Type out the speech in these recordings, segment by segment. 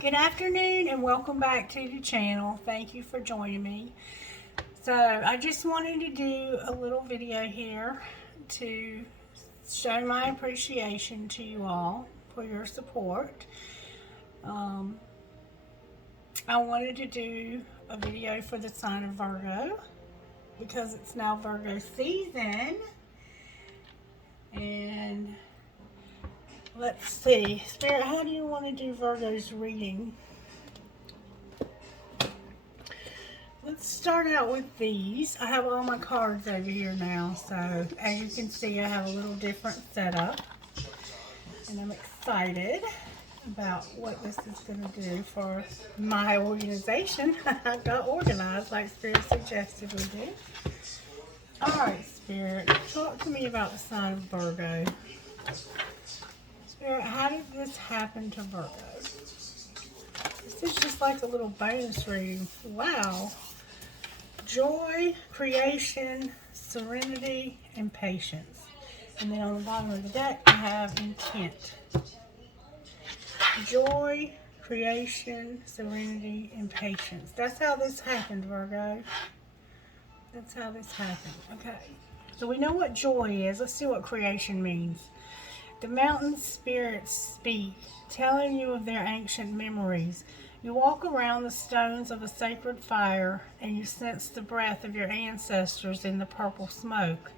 Good afternoon and welcome back to the channel. Thank you for joining me. So I just wanted to do a little video here to show my appreciation to you all for your support. I wanted to do a video for the sign of Virgo because it's now Virgo season. And let's see, Spirit, how do you want to do Virgo's reading? Let's start out with these. I have all my cards over here now, so as you can see, I have a little different setup. And I'm excited about what this is going to do for my organization. I got organized like Spirit suggested we do. Alright, Spirit, talk to me about the sign of Virgo. Spirit, how did this happen to Virgo? This is just like a little bonus reading. Wow. Joy, creation, serenity, and patience. And then on the bottom of the deck, I have intent. Joy, creation, serenity, and patience. That's how this happened, Virgo. That's how this happened. Okay. So we know what joy is. Let's see what creation means. The mountain spirits speak, telling you of their ancient memories. You walk around the stones of a sacred fire, and you sense the breath of your ancestors in the purple smoke.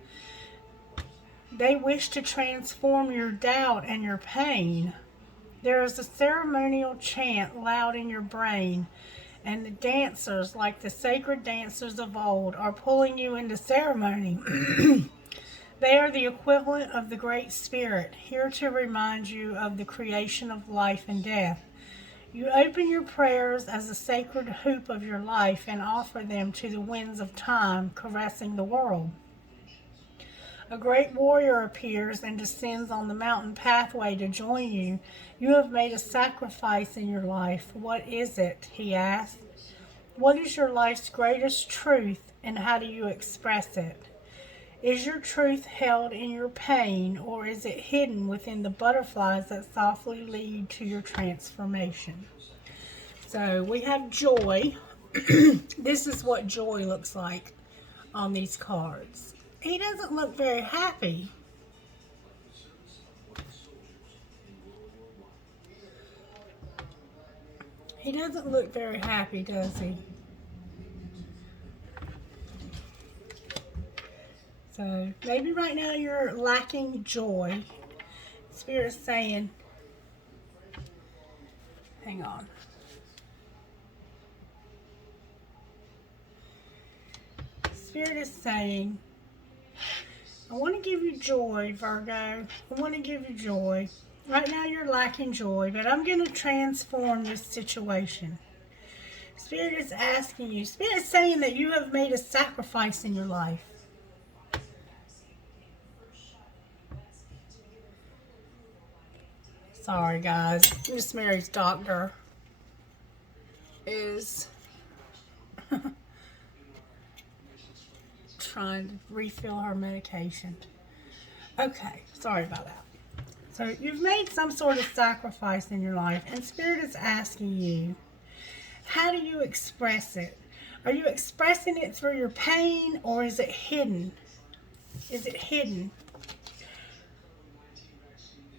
They wish to transform your doubt and your pain. There is a ceremonial chant loud in your brain, and the dancers, like the sacred dancers of old, are pulling you into ceremony. They are the equivalent of the Great Spirit, here to remind you of the creation of life and death. You open your prayers as a sacred hoop of your life and offer them to the winds of time, caressing the world. A great warrior appears and descends on the mountain pathway to join you. You have made a sacrifice in your life. What is it? He asks. What is your life's greatest truth, and how do you express it? Is your truth held in your pain, or is it hidden within the butterflies that softly lead to your transformation? So we have joy. This is what joy looks like on these cards. He doesn't look very happy. He doesn't look very happy, does he? So maybe right now you're lacking joy. Spirit is saying, hang on. Spirit is saying, I want to give you joy, Virgo. I want to give you joy. Right now you're lacking joy, but I'm going to transform this situation. Spirit is asking you. Spirit is saying that you have made a sacrifice in your life. Sorry, guys. Miss Mary's doctor is trying to refill her medication. Okay, sorry about that. So you've made some sort of sacrifice in your life, and Spirit is asking you, how do you express it? Are you expressing it through your pain, or is it hidden? Is it hidden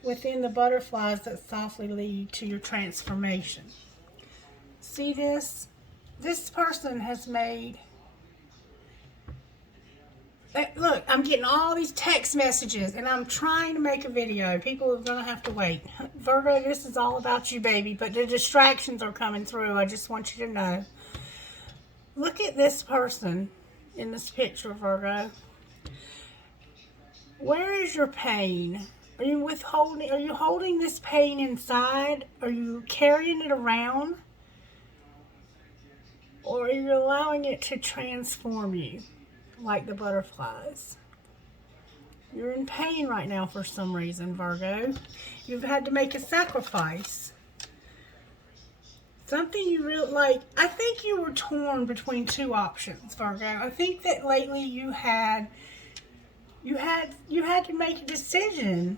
within the butterflies that softly lead to your transformation? See this? This person has made... Look, I'm getting all these text messages, and I'm trying to make a video. People are going to have to wait. Virgo, this is all about you, baby, but the distractions are coming through. I just want you to know. Look at this person in this picture, Virgo. Where is your pain? Are you withholding? Are you holding this pain inside? Are you carrying it around? Or are you allowing it to transform you like the butterflies? You're in pain right now for some reason, Virgo. You've had to make a sacrifice. Something you really like. I think you were torn between two options, Virgo. I think that lately you had to make a decision.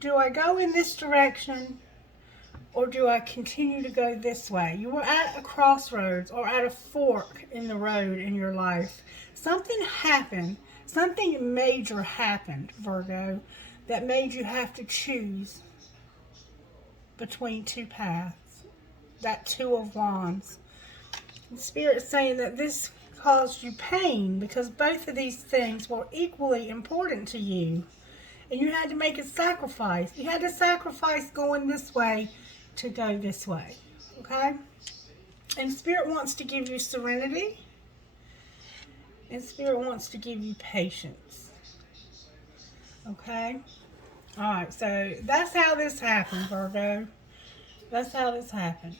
Do I go in this direction, or do I continue to go this way? You were at a crossroads or at a fork in the road in your life. Something happened. Something major happened, Virgo, that made you have to choose between two paths. That Two of Wands. The Spirit is saying that this caused you pain because both of these things were equally important to you. And you had to make a sacrifice. You had to sacrifice going this way to go this way. Okay? And Spirit wants to give you serenity. And Spirit wants to give you patience. Okay? Alright, so that's how this happened, Virgo. That's how this happened.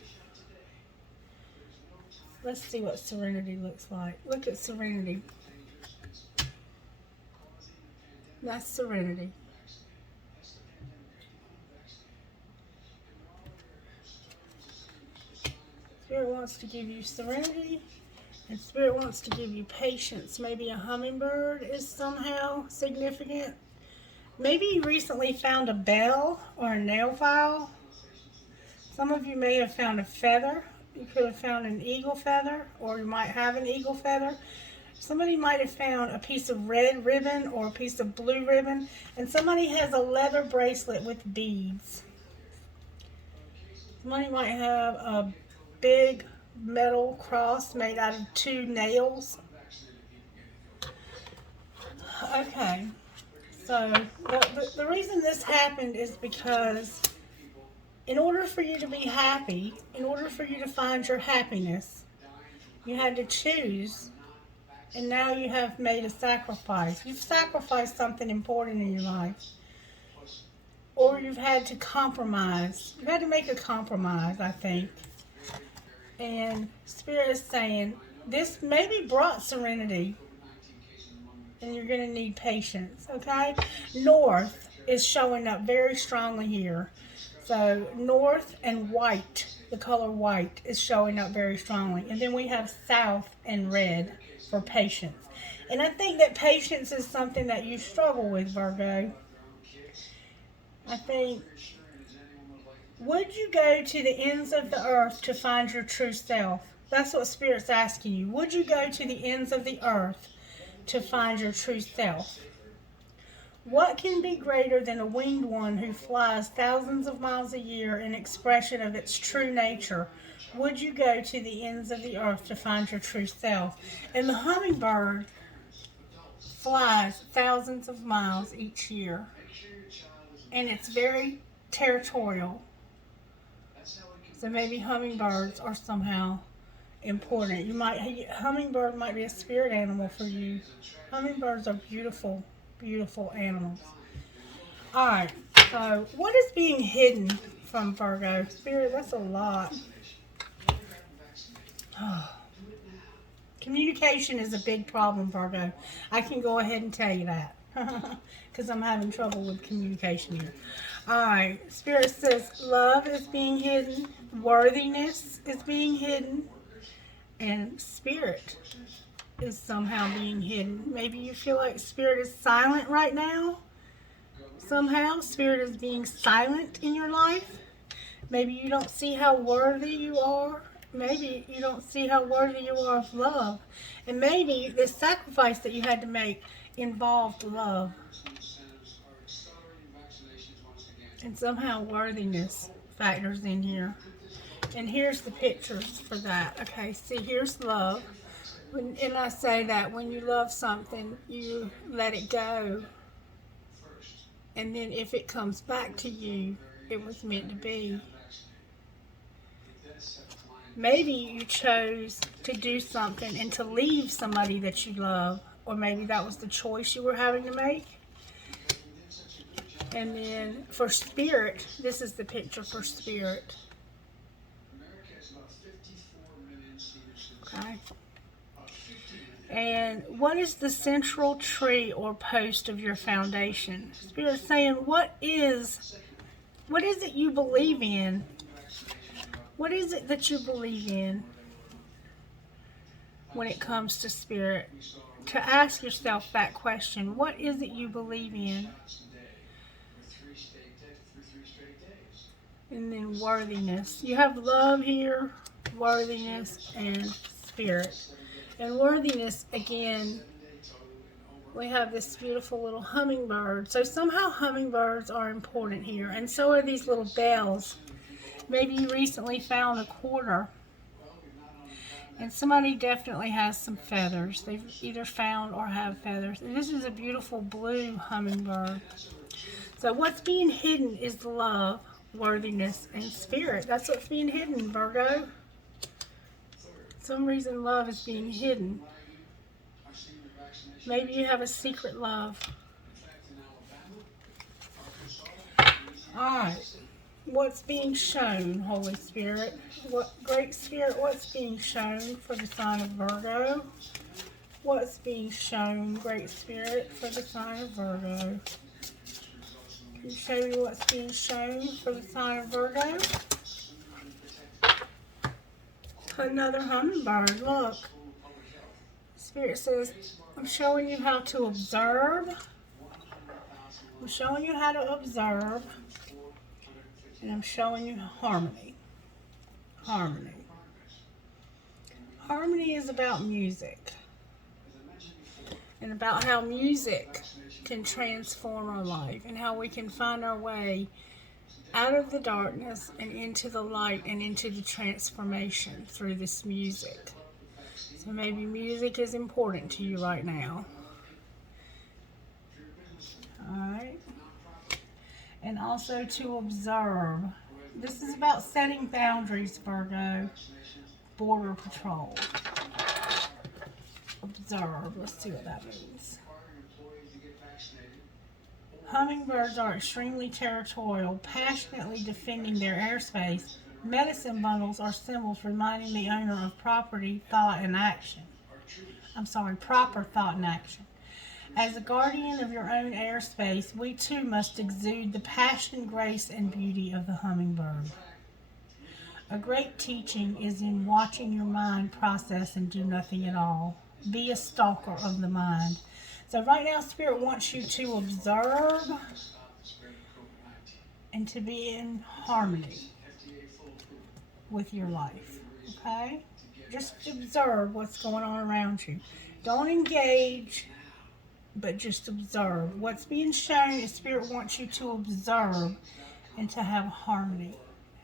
Let's see what serenity looks like. Look at serenity. That's serenity. Spirit wants to give you serenity, and Spirit wants to give you patience. Maybe a hummingbird is somehow significant. Maybe you recently found a bell or a nail file. Some of you may have found a feather. You could have found an eagle feather, or you might have an eagle feather. Somebody might have found a piece of red ribbon or a piece of blue ribbon, and somebody has a leather bracelet with beads. Somebody might have a big metal cross made out of 2 nails. Okay, so the reason this happened is because in order for you to be happy, in order for you to find your happiness, you had to choose, and now you have made a sacrifice. You've sacrificed something important in your life. Or you've had to compromise. You've had to make a compromise, I think. And Spirit is saying, this maybe brought serenity. And you're going to need patience, okay? North is showing up very strongly here. So north and white, the color white, is showing up very strongly. And then we have south and red for patience. And I think that patience is something that you struggle with, Virgo. I think, would you go to the ends of the earth to find your true self? That's what Spirit's asking you. Would you go to the ends of the earth to find your true self? What can be greater than a winged one who flies thousands of miles a year in expression of its true nature? Would you go to the ends of the earth to find your true self? And the hummingbird flies thousands of miles each year. And it's very territorial. So maybe hummingbirds are somehow important. Hummingbird might be a spirit animal for you. Hummingbirds are beautiful, beautiful animals. Alright, so what is being hidden from Virgo? Spirit, that's a lot. Communication is a big problem, Virgo. I can go ahead and tell you that. Because I'm having trouble with communication here. Alright, Spirit says love is being hidden, worthiness is being hidden, and Spirit is somehow being hidden. Maybe you feel like Spirit is silent right now. Somehow Spirit is being silent in your life. Maybe you don't see how worthy you are. Maybe you don't see how worthy you are of love. And maybe the sacrifice that you had to make involved love. And somehow worthiness factors in here. And here's the pictures for that. Okay, see, here's love. And I say that when you love something, you let it go. And then if it comes back to you, it was meant to be. Maybe you chose to do something and to leave somebody that you love. Or maybe that was the choice you were having to make. And then for Spirit, this is the picture for Spirit. Okay. And what is the central tree or post of your foundation? Spirit is saying, what is it you believe in? What is it that you believe in when it comes to Spirit? To ask yourself that question, what is it you believe in? And then worthiness. You have love here, worthiness, and spirit. And worthiness, again, we have this beautiful little hummingbird. So somehow hummingbirds are important here. And so are these little bells. Maybe you recently found a quarter. And somebody definitely has some feathers. They've either found or have feathers. And this is a beautiful blue hummingbird. So what's being hidden is love, worthiness, and spirit. That's what's being hidden, Virgo. For some reason love is being hidden. Maybe you have a secret love. Alright. What's being shown, Holy Spirit? What Great Spirit, what's being shown for the sign of Virgo? What's being shown, Great Spirit, for the sign of Virgo? Can you show me what's being shown for the sign of Virgo? Another hummingbird, look. Spirit says, I'm showing you how to observe. I'm showing you how to observe. And I'm showing you harmony. Harmony. Harmony is about music. And about how music can transform our life. And how we can find our way out of the darkness and into the light and into the transformation through this music. So maybe music is important to you right now. Alright. And also to observe. This is about setting boundaries, Virgo. Border patrol. Observe. Let's see what that means. Hummingbirds are extremely territorial, passionately defending their airspace. Medicine bundles are symbols reminding the owner of property, thought, and action. Proper thought and action. As a guardian of your own airspace, we too must exude the passion, grace, and beauty of the hummingbird. A great teaching is in watching your mind process and do nothing at all. Be a stalker of the mind. So right now, Spirit wants you to observe and to be in harmony with your life, okay? Just observe what's going on around you. Don't engage, but just observe. What's being shown is Spirit wants you to observe and to have harmony.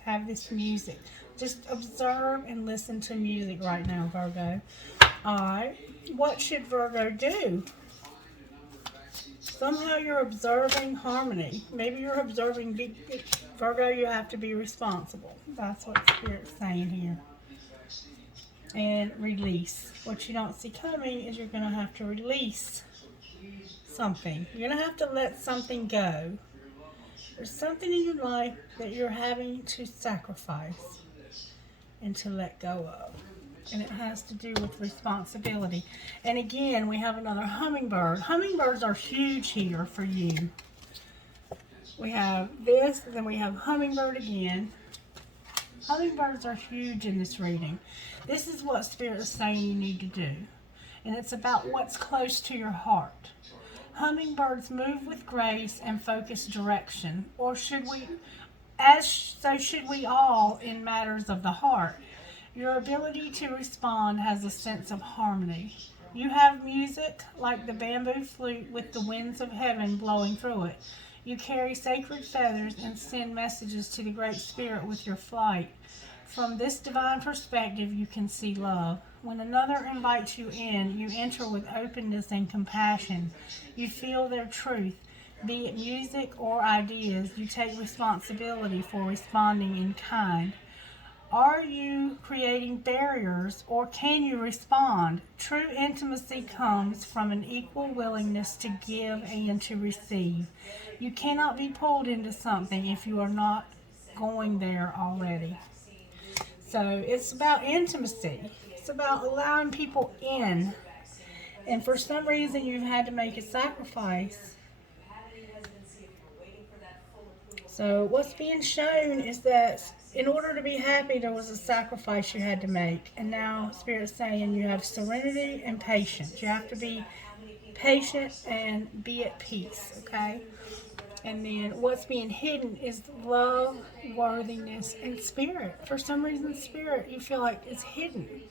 Have this music. Just observe and listen to music right now, Virgo. Alright, what should Virgo do? Somehow you're observing harmony. Maybe you're observing Virgo, you have to be responsible. That's what Spirit's saying here. And release. What you don't see coming is you're going to have to release something. You're going to have to let something go. There's something in your life that you're having to sacrifice and to let go of. And it has to do with responsibility. And again, we have another hummingbird. Hummingbirds are huge here for you. We have this, and then we have hummingbird again. Hummingbirds are huge in this reading. This is what Spirit is saying you need to do. And it's about what's close to your heart. Hummingbirds move with grace and focused direction. Or should we all in matters of the heart. Your ability to respond has a sense of harmony. You have music like the bamboo flute with the winds of heaven blowing through it. You carry sacred feathers and send messages to the Great Spirit with your flight. From this divine perspective, you can see love. When another invites you in, you enter with openness and compassion. You feel their truth. Be it music or ideas, you take responsibility for responding in kind. Are you creating barriers, or can you respond? True intimacy comes from an equal willingness to give and to receive. You cannot be pulled into something if you are not going there already. So it's about intimacy. It's about allowing people in. And for some reason you've had to make a sacrifice. So what's being shown is that in order to be happy, there was a sacrifice you had to make. And now Spirit's saying you have serenity and patience. You have to be patient and be at peace, okay? And then what's being hidden is love, worthiness, and spirit. For some reason, spirit, you feel like it's hidden,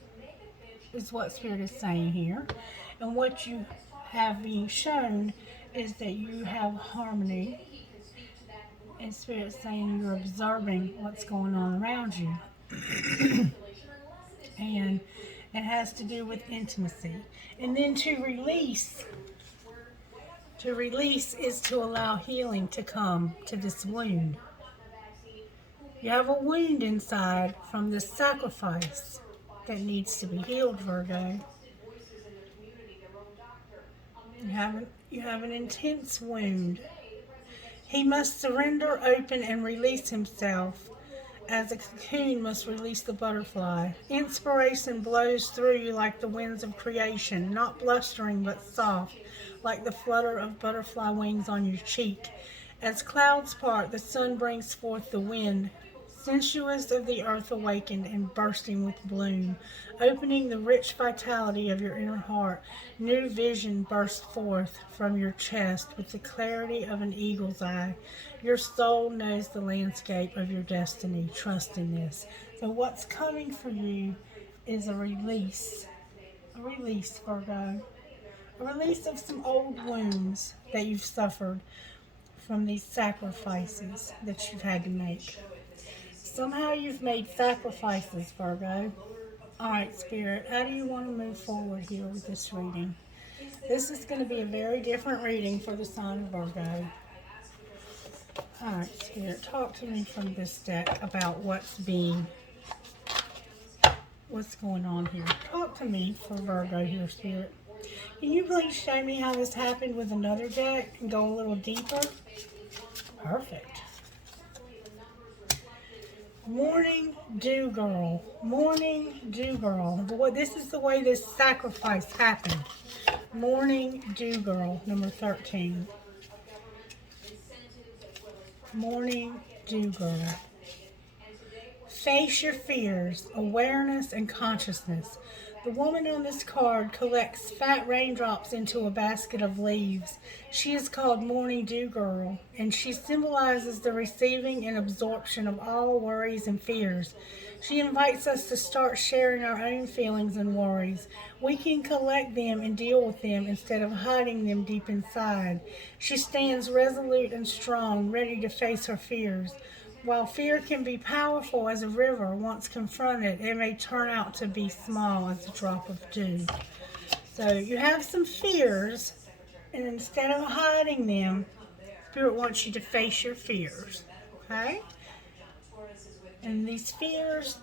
is what spirit is saying here. And what you have being shown is that you have harmony. And spirit saying you're observing what's going on around you. And it has to do with intimacy. And then to release is to allow healing to come to this wound. You have a wound inside from this sacrifice that needs to be healed, Virgo. You have an intense wound. He must surrender, open, and release himself, as a cocoon must release the butterfly. Inspiration blows through you like the winds of creation, not blustering but soft, like the flutter of butterfly wings on your cheek. As clouds part, the sun brings forth the wind, sensuous of the earth awakened and bursting with bloom, opening the rich vitality of your inner heart. New vision bursts forth from your chest with the clarity of an eagle's eye. Your soul knows the landscape of your destiny. Trust in this. So what's coming for you is a release. A release, Virgo. A release of some old wounds that you've suffered from these sacrifices that you've had to make. Somehow you've made sacrifices, Virgo. Alright, Spirit, how do you want to move forward here with this reading? This is going to be a very different reading for the sign of Virgo. Alright, Spirit, talk to me from this deck about what's going on here. Talk to me for Virgo here, Spirit. Can you please show me how this happened with another deck and go a little deeper? Perfect. Morning Dew Girl. Morning Dew Girl. This is the way this sacrifice happened. Morning Dew Girl, number 13. Morning Dew Girl. Face your fears, awareness, and consciousness. The woman on this card collects fat raindrops into a basket of leaves. She is called Morning Dew Girl, and she symbolizes the receiving and absorption of all worries and fears. She invites us to start sharing our own feelings and worries. We can collect them and deal with them instead of hiding them deep inside. She stands resolute and strong, ready to face her fears. While fear can be powerful as a river, once confronted, it may turn out to be small as a drop of dew. So you have some fears, and instead of hiding them, Spirit wants you to face your fears, okay? And these fears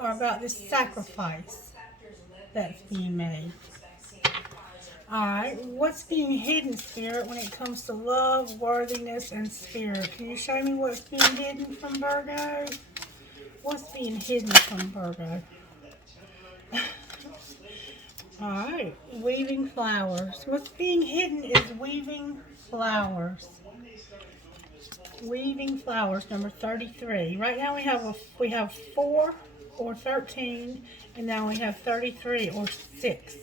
are about this sacrifice that's being made. Alright, what's being hidden, Spirit, when it comes to love, worthiness, and spirit? Can you show me what's being hidden from Virgo? What's being hidden from Virgo? Alright, weaving flowers. What's being hidden is weaving flowers. Weaving flowers, number 33. Right now we have 4 or 13, and now we have 33 or 6.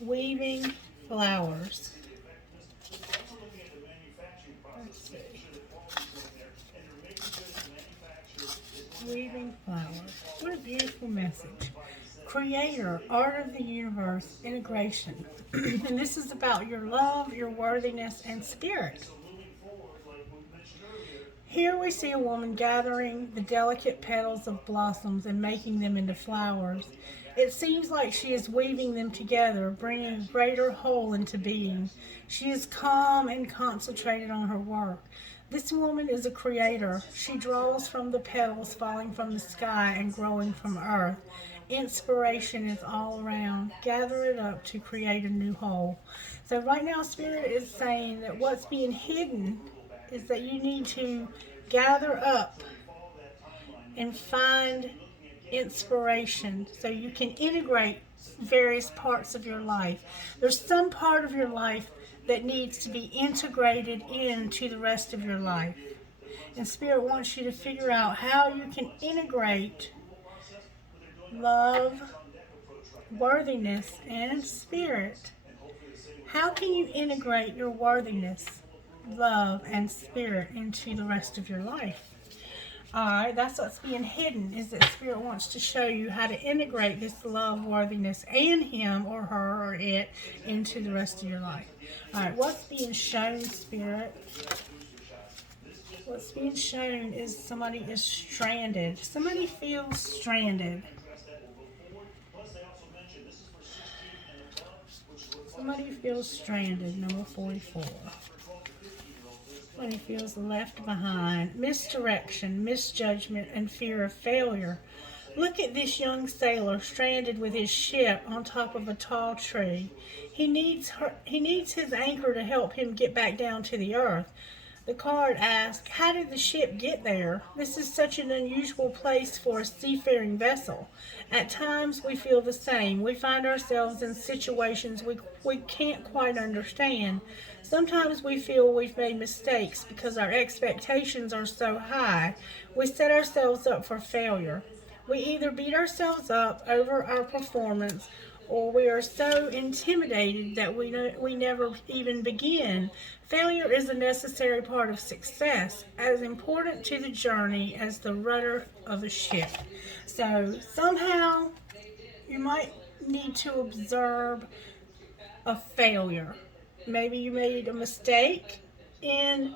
Weaving flowers. Let's see. Weaving flowers. What a beautiful message. Creator, art of the universe, integration. And this is about your love, your worthiness, and spirit. Here we see a woman gathering the delicate petals of blossoms and making them into flowers. It seems like she is weaving them together, bringing a greater whole into being. She is calm and concentrated on her work. This woman is a creator. She draws from the petals falling from the sky and growing from earth. Inspiration is all around. Gather it up to create a new whole. So right now, Spirit is saying that what's being hidden is that you need to gather up and find inspiration so you can integrate various parts of your life. There's some part of your life that needs to be integrated into the rest of your life. And Spirit wants you to figure out how you can integrate love, worthiness, and spirit. How can you integrate your worthiness love, and spirit into the rest of your life. Alright, that's what's being hidden, is that Spirit wants to show you how to integrate this love, worthiness, and him or her or it into the rest of your life. Alright, what's being shown, Spirit? What's being shown is somebody is stranded. Somebody feels stranded. Somebody feels stranded, number 44. Somebody feels left behind. Misdirection, misjudgment, and fear of failure. Look at this young sailor stranded with his ship on top of a tall tree. He needs his anchor to help him get back down to the earth. The card asks, how did the ship get there? This is such an unusual place for a seafaring vessel. At times we feel the same. We find ourselves in situations we can't quite understand. Sometimes we feel we've made mistakes because our expectations are so high. We set ourselves up for failure. We either beat ourselves up over our performance, or we are so intimidated that we never even begin. Failure is a necessary part of success, as important to the journey as the rudder of a ship. So somehow you might need to observe a failure. Maybe you made a mistake in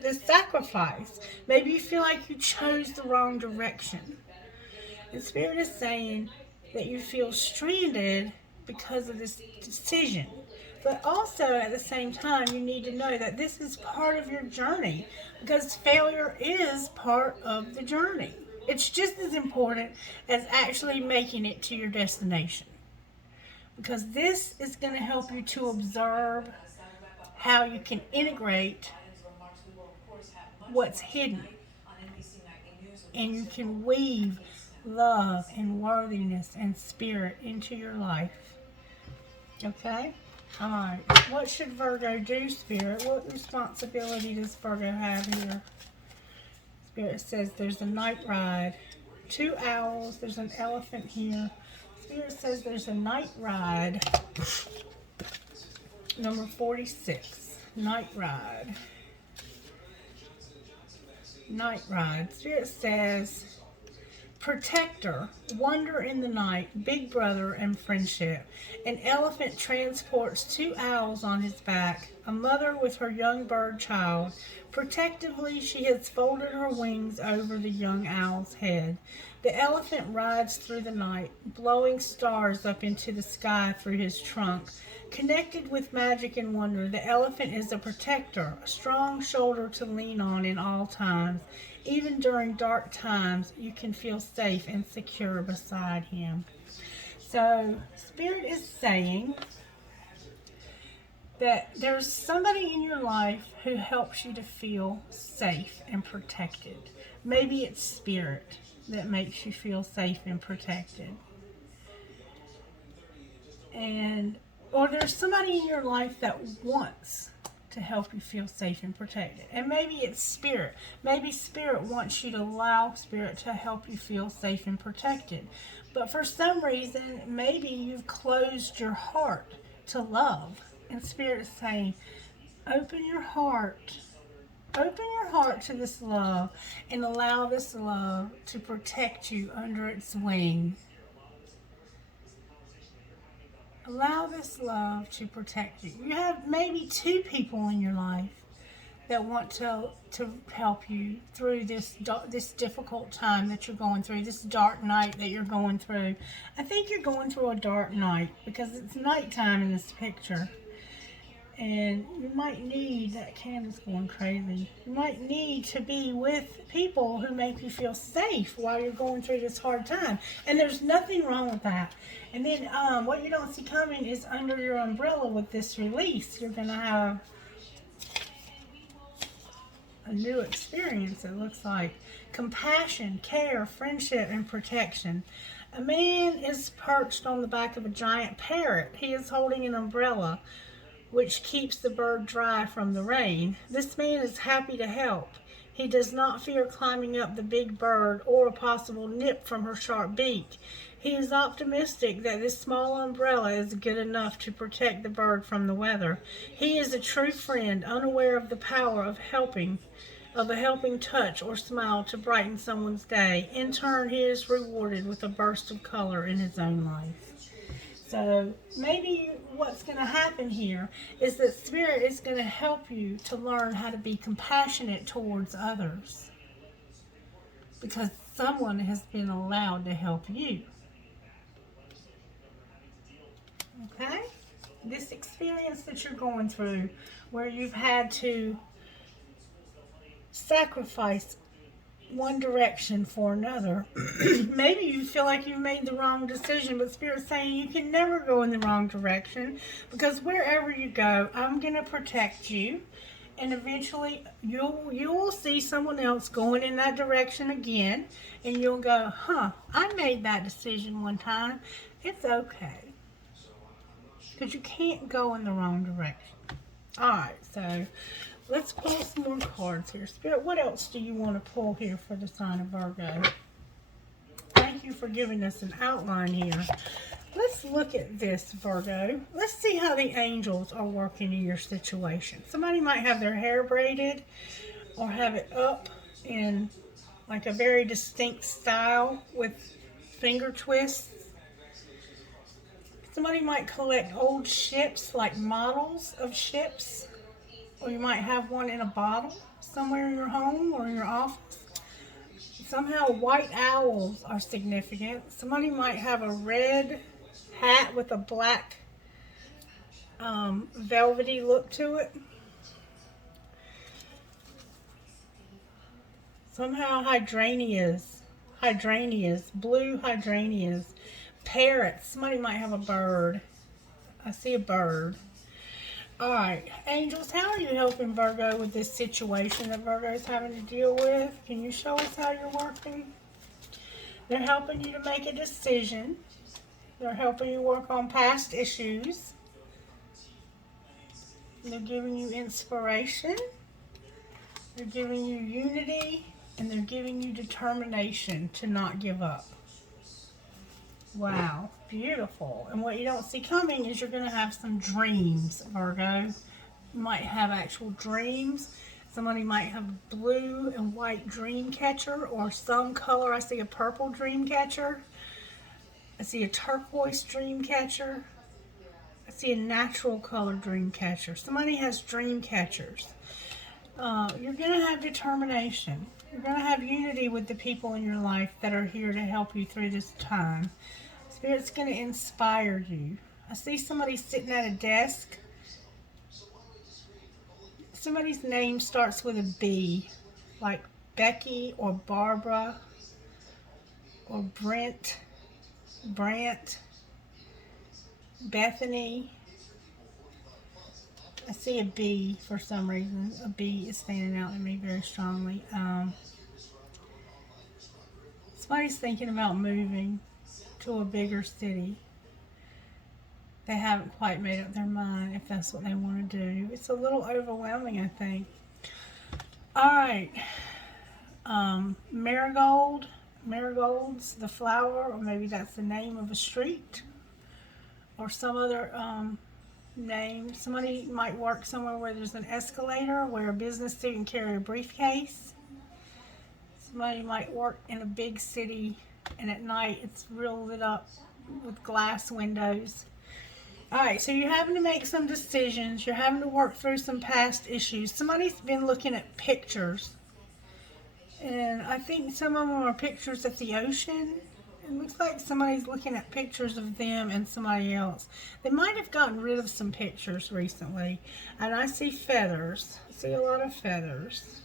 the sacrifice. Maybe you feel like you chose the wrong direction. And Spirit is saying that you feel stranded because of this decision. But also at the same time, you need to know that this is part of your journey, because failure is part of the journey. It's just as important as actually making it to your destination, because this is going to help you to observe how you can integrate what's hidden, and you can weave love and worthiness and spirit into your life. Okay? Alright. What should Virgo do, Spirit? What responsibility does Virgo have here? Spirit says there's a night ride. 2 owls. There's an elephant here. Spirit says there's a night ride. Number 46. Night ride. Night ride. Spirit says protector, wonder in the night, big brother, and friendship. An elephant transports 2 owls on his back, a mother with her young bird child. Protectively, she has folded her wings over the young owl's head. The elephant rides through the night, blowing stars up into the sky through his trunk. Connected with magic and wonder, the elephant is a protector, a strong shoulder to lean on in all times. Even during dark times, you can feel safe and secure beside him. So, Spirit is saying that there's somebody in your life who helps you to feel safe and protected. Maybe it's Spirit that makes you feel safe and protected. Or there's somebody in your life that wants to help you feel safe and protected. And maybe it's Spirit. Maybe Spirit wants you to allow Spirit to help you feel safe and protected. But for some reason, maybe you've closed your heart to love. And Spirit is saying, open your heart. Open your heart to this love and allow this love to protect you under its wing. Allow this love to protect you. You have maybe 2 people in your life that want to help you through this difficult time that you're going through, this dark night that you're going through. I think you're going through a dark night because it's nighttime in this picture. And you might need, that candle's going crazy, you might need to be with people who make you feel safe while you're going through this hard time. And there's nothing wrong with that. And then what you don't see coming is under your umbrella with this release, you're going to have a new experience, it looks like. Compassion, care, friendship, and protection. A man is perched on the back of a giant parrot. He is holding an umbrella, which keeps the bird dry from the rain. This man is happy to help. He does not fear climbing up the big bird or a possible nip from her sharp beak. He is optimistic that this small umbrella is good enough to protect the bird from the weather. He is a true friend, unaware of the power of a helping touch or smile to brighten someone's day. In turn, he is rewarded with a burst of color in his own life. So maybe what's going to happen here is that Spirit is going to help you to learn how to be compassionate towards others, because someone has been allowed to help you. Okay? This experience that you're going through, where you've had to sacrifice one direction for another. Maybe you feel like you made the wrong decision, but Spirit's saying you can never go in the wrong direction, because wherever you go, I'm going to protect you, and eventually you'll see someone else going in that direction again, and you'll go, I made that decision one time. It's okay. Because you can't go in the wrong direction. Alright, so let's pull some more cards here. Spirit, what else do you want to pull here for the sign of Virgo? Thank you for giving us an outline here. Let's look at this, Virgo. Let's see how the angels are working in your situation. Somebody might have their hair braided or have it up in like a very distinct style with finger twists. Somebody might collect old ships, like models of ships. Or you might have one in a bottle somewhere in your home or in your office. Somehow white owls are significant. Somebody might have a red hat with a black velvety look to it. Somehow hydrangeas, blue hydrangeas. Parrots. Somebody might have a bird. I see a bird. Alright, angels, how are you helping Virgo with this situation that Virgo is having to deal with? Can you show us how you're working? They're helping you to make a decision. They're helping you work on past issues. They're giving you inspiration. They're giving you unity. And they're giving you determination to not give up. Wow, beautiful. And what you don't see coming is you're going to have some dreams, Virgo. You might have actual dreams. Somebody might have a blue and white dream catcher or some color. I see a purple dream catcher. I see a turquoise dream catcher. I see a natural color dream catcher. Somebody has dream catchers. You're going to have determination. You're going to have unity with the people in your life that are here to help you through this time. Spirit's going to inspire you. I see somebody sitting at a desk. Somebody's name starts with a B, like Becky or Barbara or Brent, Bethany. I see a B for some reason. A B is standing out to me very strongly. Somebody's thinking about moving to a bigger city. They haven't quite made up their mind if that's what they want to do. It's a little overwhelming, I think. Alright. Marigolds, the flower, or maybe that's the name of a street. Or some other name. Somebody might work somewhere where there's an escalator, wear a business suit and carry a briefcase. Somebody might work in a big city and at night it's real lit up with glass windows. Alright, so you're having to make some decisions. You're having to work through some past issues. Somebody's been looking at pictures. And I think some of them are pictures of the ocean. It looks like somebody's looking at pictures of them and somebody else. They might have gotten rid of some pictures recently. And I see feathers. I see a lot of feathers.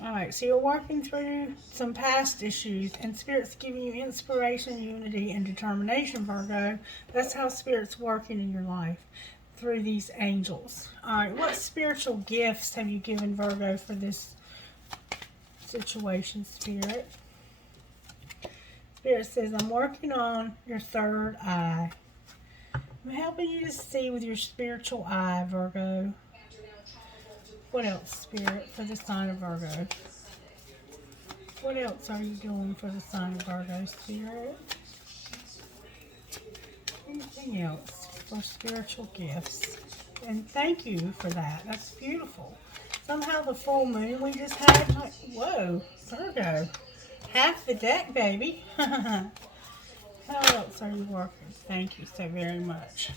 Alright, so you're working through some past issues, and Spirit's giving you inspiration, unity, and determination, Virgo. That's how Spirit's working in your life, through these angels. Alright, what spiritual gifts have you given Virgo for this situation, Spirit? Spirit says, I'm working on your third eye. I'm helping you to see with your spiritual eye, Virgo. What else, Spirit, for the sign of Virgo? What else are you doing for the sign of Virgo, Spirit? Anything else for spiritual gifts? And thank you for that. That's beautiful. Somehow the full moon we just had, like, whoa, Virgo. Half the deck, baby. How else are you working? Thank you so very much.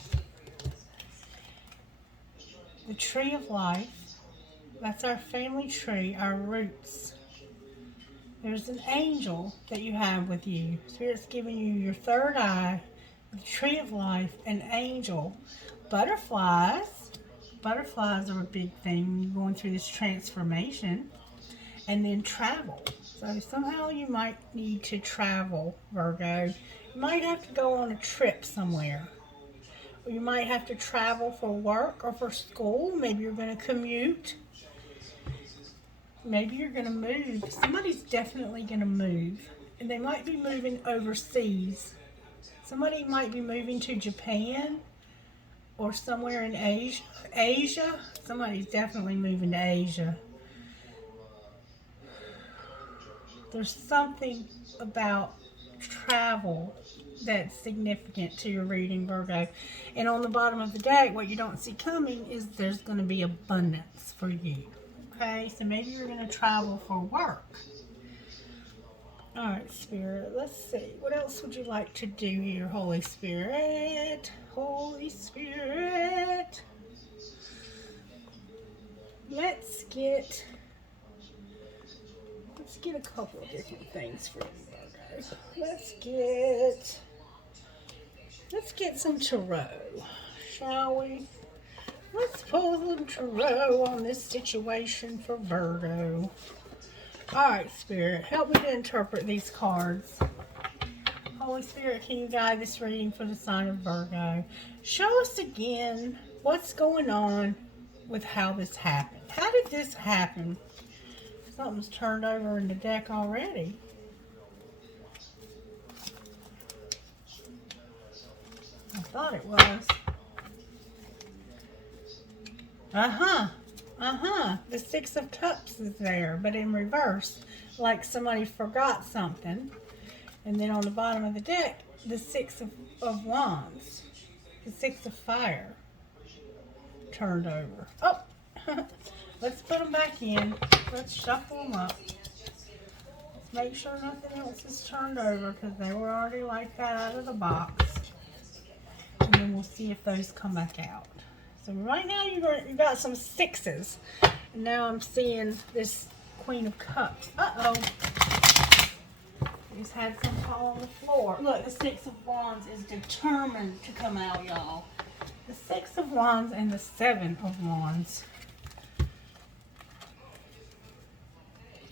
The tree of life. That's our family tree, our roots. There's an angel that you have with you. Spirit's giving you your third eye, the tree of life, an angel. Butterflies. Butterflies are a big thing going through this transformation. And then travel. So somehow you might need to travel, Virgo. You might have to go on a trip somewhere. Or you might have to travel for work or for school. Maybe you're going to commute. Maybe you're going to move. Somebody's definitely going to move. And they might be moving overseas. Somebody might be moving to Japan or somewhere in Asia. Somebody's definitely moving to Asia. There's something about travel that's significant to your reading, Virgo. And on the bottom of the deck, what you don't see coming is there's going to be abundance for you. Okay, so maybe you're going to travel for work. All right, Spirit, let's see. What else would you like to do here, Holy Spirit? Holy Spirit. Let's get a couple of different things for you, Virgo. Let's get some tarot, shall we? Let's pull some tarot on this situation for Virgo. Alright, Spirit, help me to interpret these cards. Holy Spirit, can you guide this reading for the sign of Virgo? Show us again what's going on with how this happened. How did this happen? Something's turned over in the deck already. I thought it was. The Six of Cups is there, but in reverse. Like somebody forgot something. And then on the bottom of the deck, the Six of Wands. The Six of Fire. Turned over. Oh! Let's put them back in. Let's shuffle them up. Let's make sure nothing else is turned over because they were already like that out of the box. And then we'll see if those come back out. So right now you got some sixes. And now I'm seeing this Queen of Cups. Uh-oh. Just had some fall on the floor. Look, the Six of Wands is determined to come out, y'all. The Six of Wands and the Seven of Wands.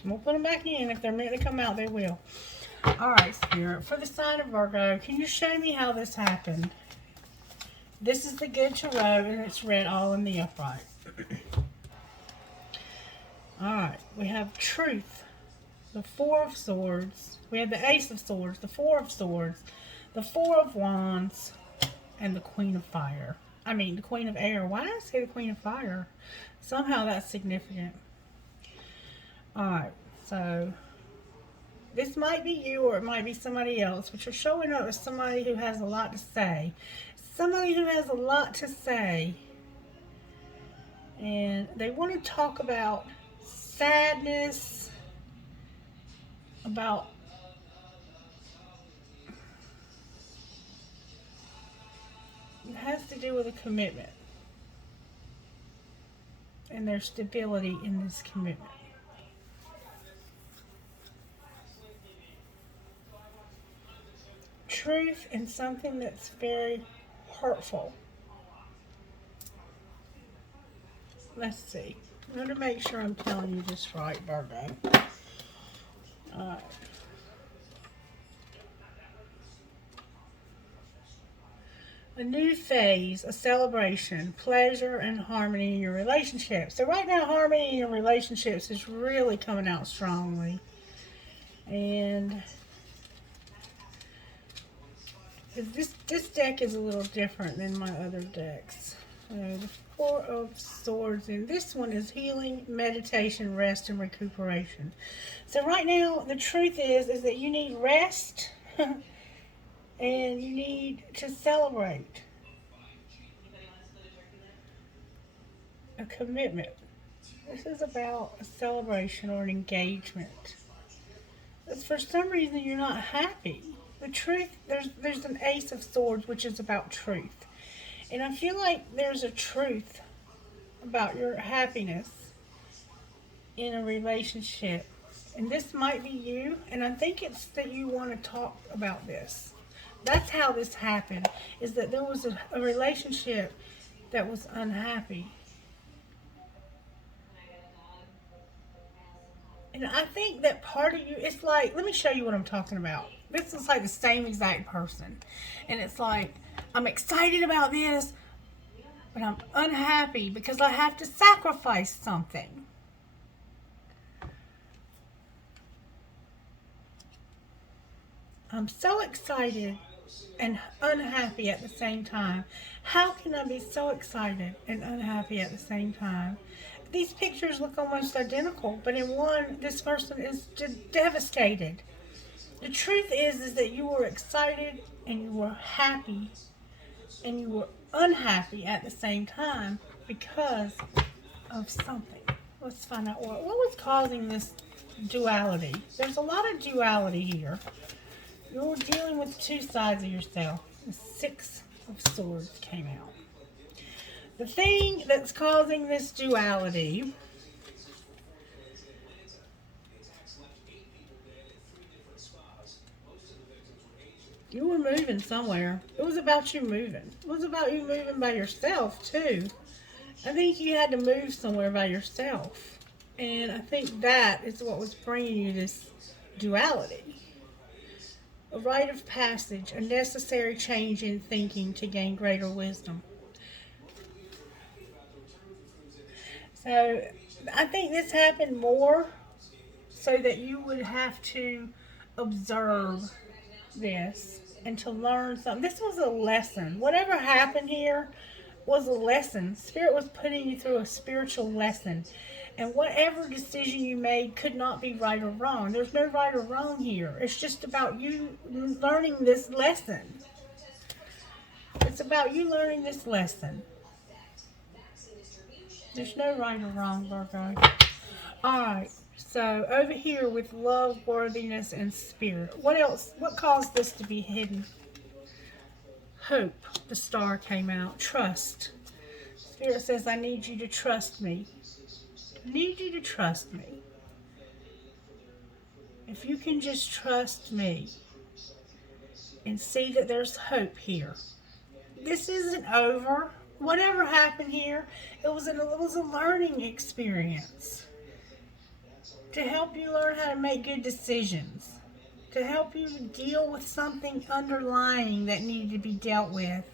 We'll put them back in. If they're meant to come out, they will. Alright, Spirit. For the sign of Virgo, can you show me how this happened? This is the good tarot, and it's read all in the upright. Alright, we have Truth, the Four of Swords. We have the Ace of Swords, the Four of Swords, the Four of Wands, and the Queen of Fire. I mean, the Queen of Air. Why did I say the Queen of Fire? Somehow that's significant. Alright, so this might be you or it might be somebody else, but you're showing up as somebody who has a lot to say. Somebody who has a lot to say. And they want to talk about sadness, about it has to do with a commitment and their stability in this commitment. Truth and something that's very hurtful. Let's see. I'm going to make sure I'm telling you this right, Virgo. Alright. A new phase, a celebration, pleasure, and harmony in your relationship. So right now, harmony in your relationships is really coming out strongly. And this deck is a little different than my other decks. The Four of Swords, and this one is healing, meditation, rest, and recuperation. So right now, the truth is that you need rest and you need to celebrate a commitment. This is about a celebration or an engagement. But for some reason, you're not happy. The truth, there's an Ace of Swords, which is about truth. And I feel like there's a truth about your happiness in a relationship. And this might be you, and I think it's that you want to talk about this. That's how this happened, is that there was a relationship that was unhappy. And I think that part of you, it's like, let me show you what I'm talking about. This is like the same exact person. And it's like, I'm excited about this, but I'm unhappy because I have to sacrifice something. I'm so excited and unhappy at the same time. How can I be so excited and unhappy at the same time? These pictures look almost identical, but in one, this person is just devastated. The truth is that you were excited and you were happy and you were unhappy at the same time because of something. Let's find out what was causing this duality. There's a lot of duality here. You're dealing with two sides of yourself. The Six of Swords came out. The thing that's causing this duality you were moving somewhere. It was about you moving. It was about you moving by yourself, too. I think you had to move somewhere by yourself. And I think that is what was bringing you this duality. A rite of passage, a necessary change in thinking to gain greater wisdom. So, I think this happened more so that you would have to observe this and to learn something. This was a lesson. Whatever happened here was a lesson. Spirit was putting you through a spiritual lesson. And whatever decision you made could not be right or wrong. There's no right or wrong here. It's just about you learning this lesson. It's about you learning this lesson. There's no right or wrong, Virgo. Alright, so over here with love, worthiness, and spirit. What else? What caused this to be hidden? Hope. The star came out. Trust. Spirit says, I need you to trust me. I need you to trust me. If you can just trust me and see that there's hope here. This isn't over. Whatever happened here, it was a learning experience to help you learn how to make good decisions, to help you deal with something underlying that needed to be dealt with,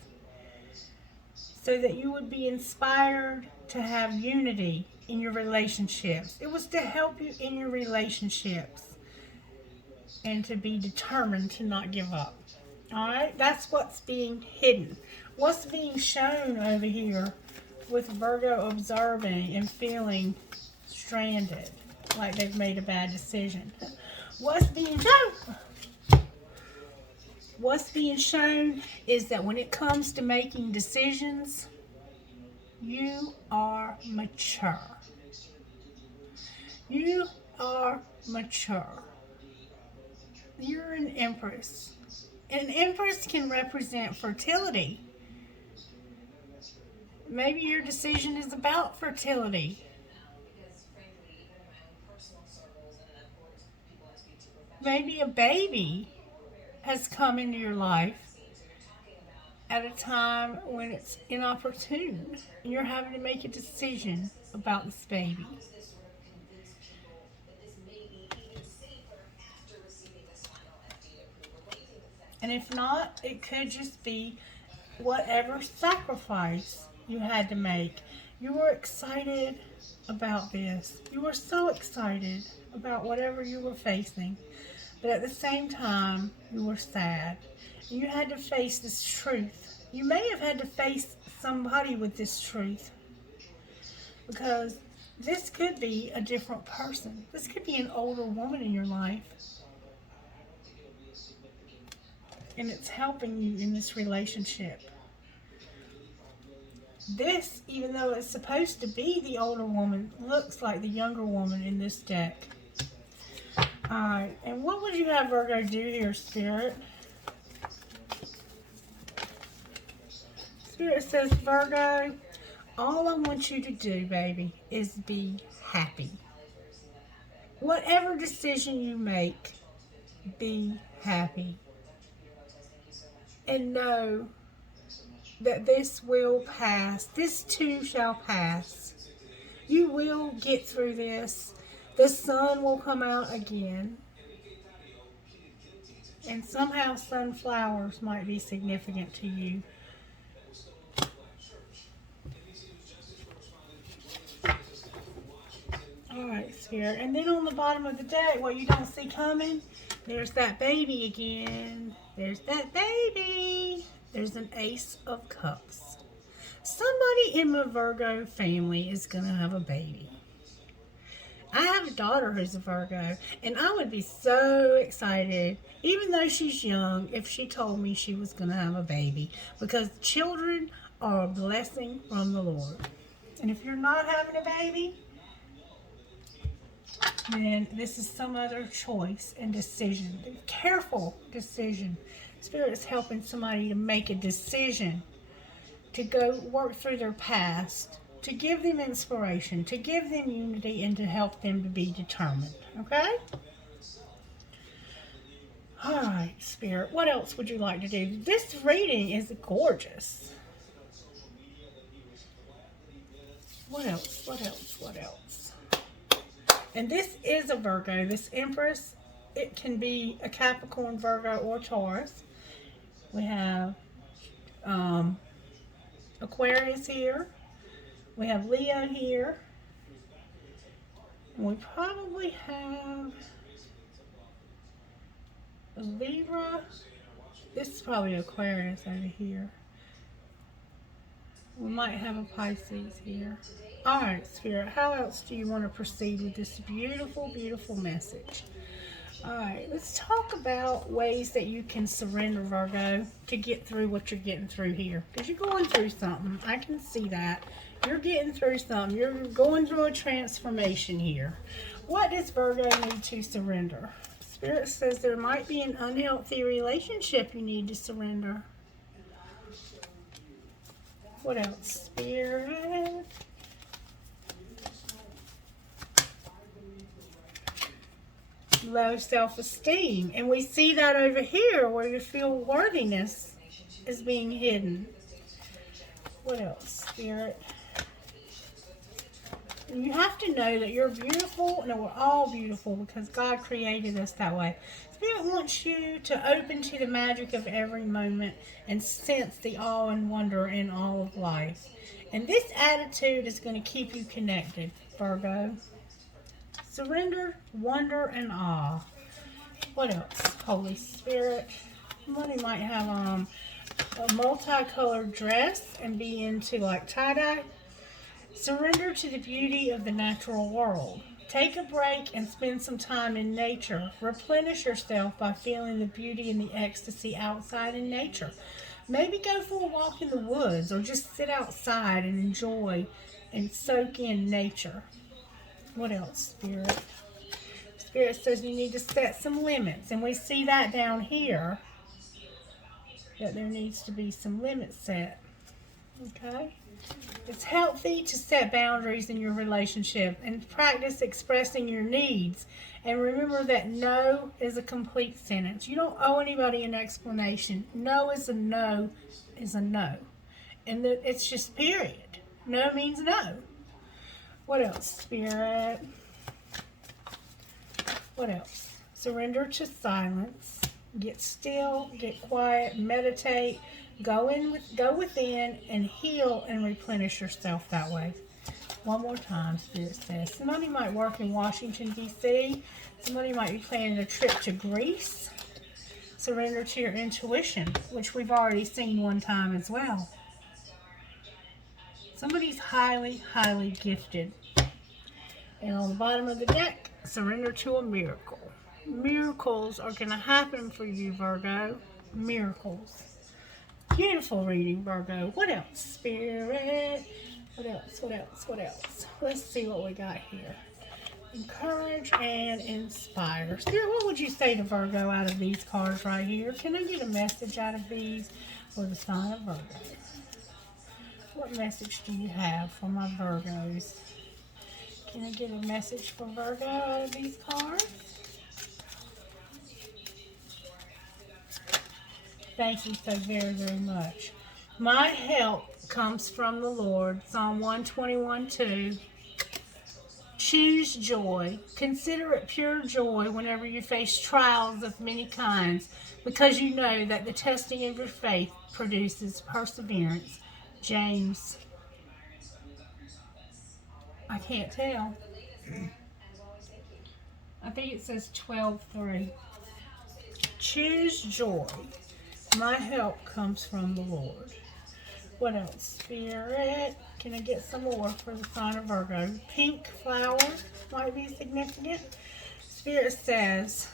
so that you would be inspired to have unity in your relationships. It was to help you in your relationships and to be determined to not give up. Alright, that's what's being hidden. What's being shown over here with Virgo observing and feeling stranded, like they've made a bad decision. What's being shown? What's being shown is that when it comes to making decisions, you are mature. You are mature. You're an Empress. An Empress can represent fertility. Maybe your decision is about fertility. Maybe a baby has come into your life at a time when it's inopportune. And you're having to make a decision about this baby. And if not, it could just be whatever sacrifice you had to make. You were excited about this. You were so excited about whatever you were facing. But at the same time, you were sad. And you had to face this truth. You may have had to face somebody with this truth, because this could be a different person. This could be an older woman in your life, and it's helping you in this relationship. This, even though it's supposed to be the older woman, looks like the younger woman in this deck. Alright, and what would you have Virgo do here, Spirit? Spirit says, Virgo, all I want you to do, baby, is be happy. Whatever decision you make, be happy. And know that this will pass. This too shall pass. You will get through this. The sun will come out again. And somehow sunflowers might be significant to you. Alright, Spirit. And then on the bottom of the deck, what you don't see coming, there's that baby again. There's that baby. There's an Ace of Cups. Somebody in my Virgo family is going to have a baby. I have a daughter who's a Virgo, and I would be so excited, even though she's young, if she told me she was going to have a baby, because children are a blessing from the Lord. And if you're not having a baby, then this is some other choice and decision. A careful decision. Spirit is helping somebody to make a decision to go work through their past, to give them inspiration, to give them unity, and to help them to be determined. Okay? Alright, Spirit. What else would you like to do? This reading is gorgeous. What else? What else? What else? And this is a Virgo. This Empress, it can be a Capricorn, Virgo, or Taurus. We have Aquarius here. We have Leo here. And we probably have a Libra. This is probably Aquarius over here. We might have a Pisces here. Alright, Spirit, how else do you want to proceed with this beautiful, beautiful message? Alright, let's talk about ways that you can surrender, Virgo, to get through what you're getting through here. Because you're going through something. I can see that. You're getting through something. You're going through a transformation here. What does Virgo need to surrender? Spirit says there might be an unhealthy relationship you need to surrender. What else, Spirit? Low self-esteem. And we see that over here where you feel worthiness is being hidden. What else, Spirit? And you have to know that you're beautiful and that we're all beautiful because God created us that way. Spirit wants you to open to the magic of every moment and sense the awe and wonder in all of life. And this attitude is going to keep you connected, Virgo. Surrender, wonder, and awe. What else? Holy Spirit. Somebody might have a multicolored dress and be into like tie-dye. Surrender to the beauty of the natural world. Take a break and spend some time in nature. Replenish yourself by feeling the beauty and the ecstasy outside in nature. Maybe go for a walk in the woods or just sit outside and enjoy and soak in nature. What else, Spirit? Spirit says you need to set some limits. And we see that down here, that there needs to be some limits set. Okay? It's healthy to set boundaries in your relationship and practice expressing your needs. And remember that no is a complete sentence. You don't owe anybody an explanation. No is a no is a no. And it's just period. No means no. What else, Spirit? What else? Surrender to silence. Get still, get quiet, meditate. Go within and heal and replenish yourself that way. One more time, Spirit says. Somebody might work in Washington, D.C. Somebody might be planning a trip to Greece. Surrender to your intuition, which we've already seen one time as well. Somebody's highly, highly gifted. And on the bottom of the deck, surrender to a miracle. Miracles are going to happen for you, Virgo. Miracles. Beautiful reading, Virgo. What else? Spirit. What else? What else? What else? Let's see what we got here. Encourage and inspire. Spirit, what would you say to Virgo out of these cards right here? Can I get a message out of these for the sign of Virgo? What message do you have for my Virgos? Can I get a message for Virgo out of these cards? Thank you so very, very much. My help comes from the Lord. Psalm 121:2. Choose joy. Consider it pure joy whenever you face trials of many kinds, because you know that the testing of your faith produces perseverance. James. I can't tell. I think it says 12:3. Choose joy. My help comes from the Lord. What else? Spirit. Can I get some more for the sign of Virgo? Pink flower might be significant. Spirit says,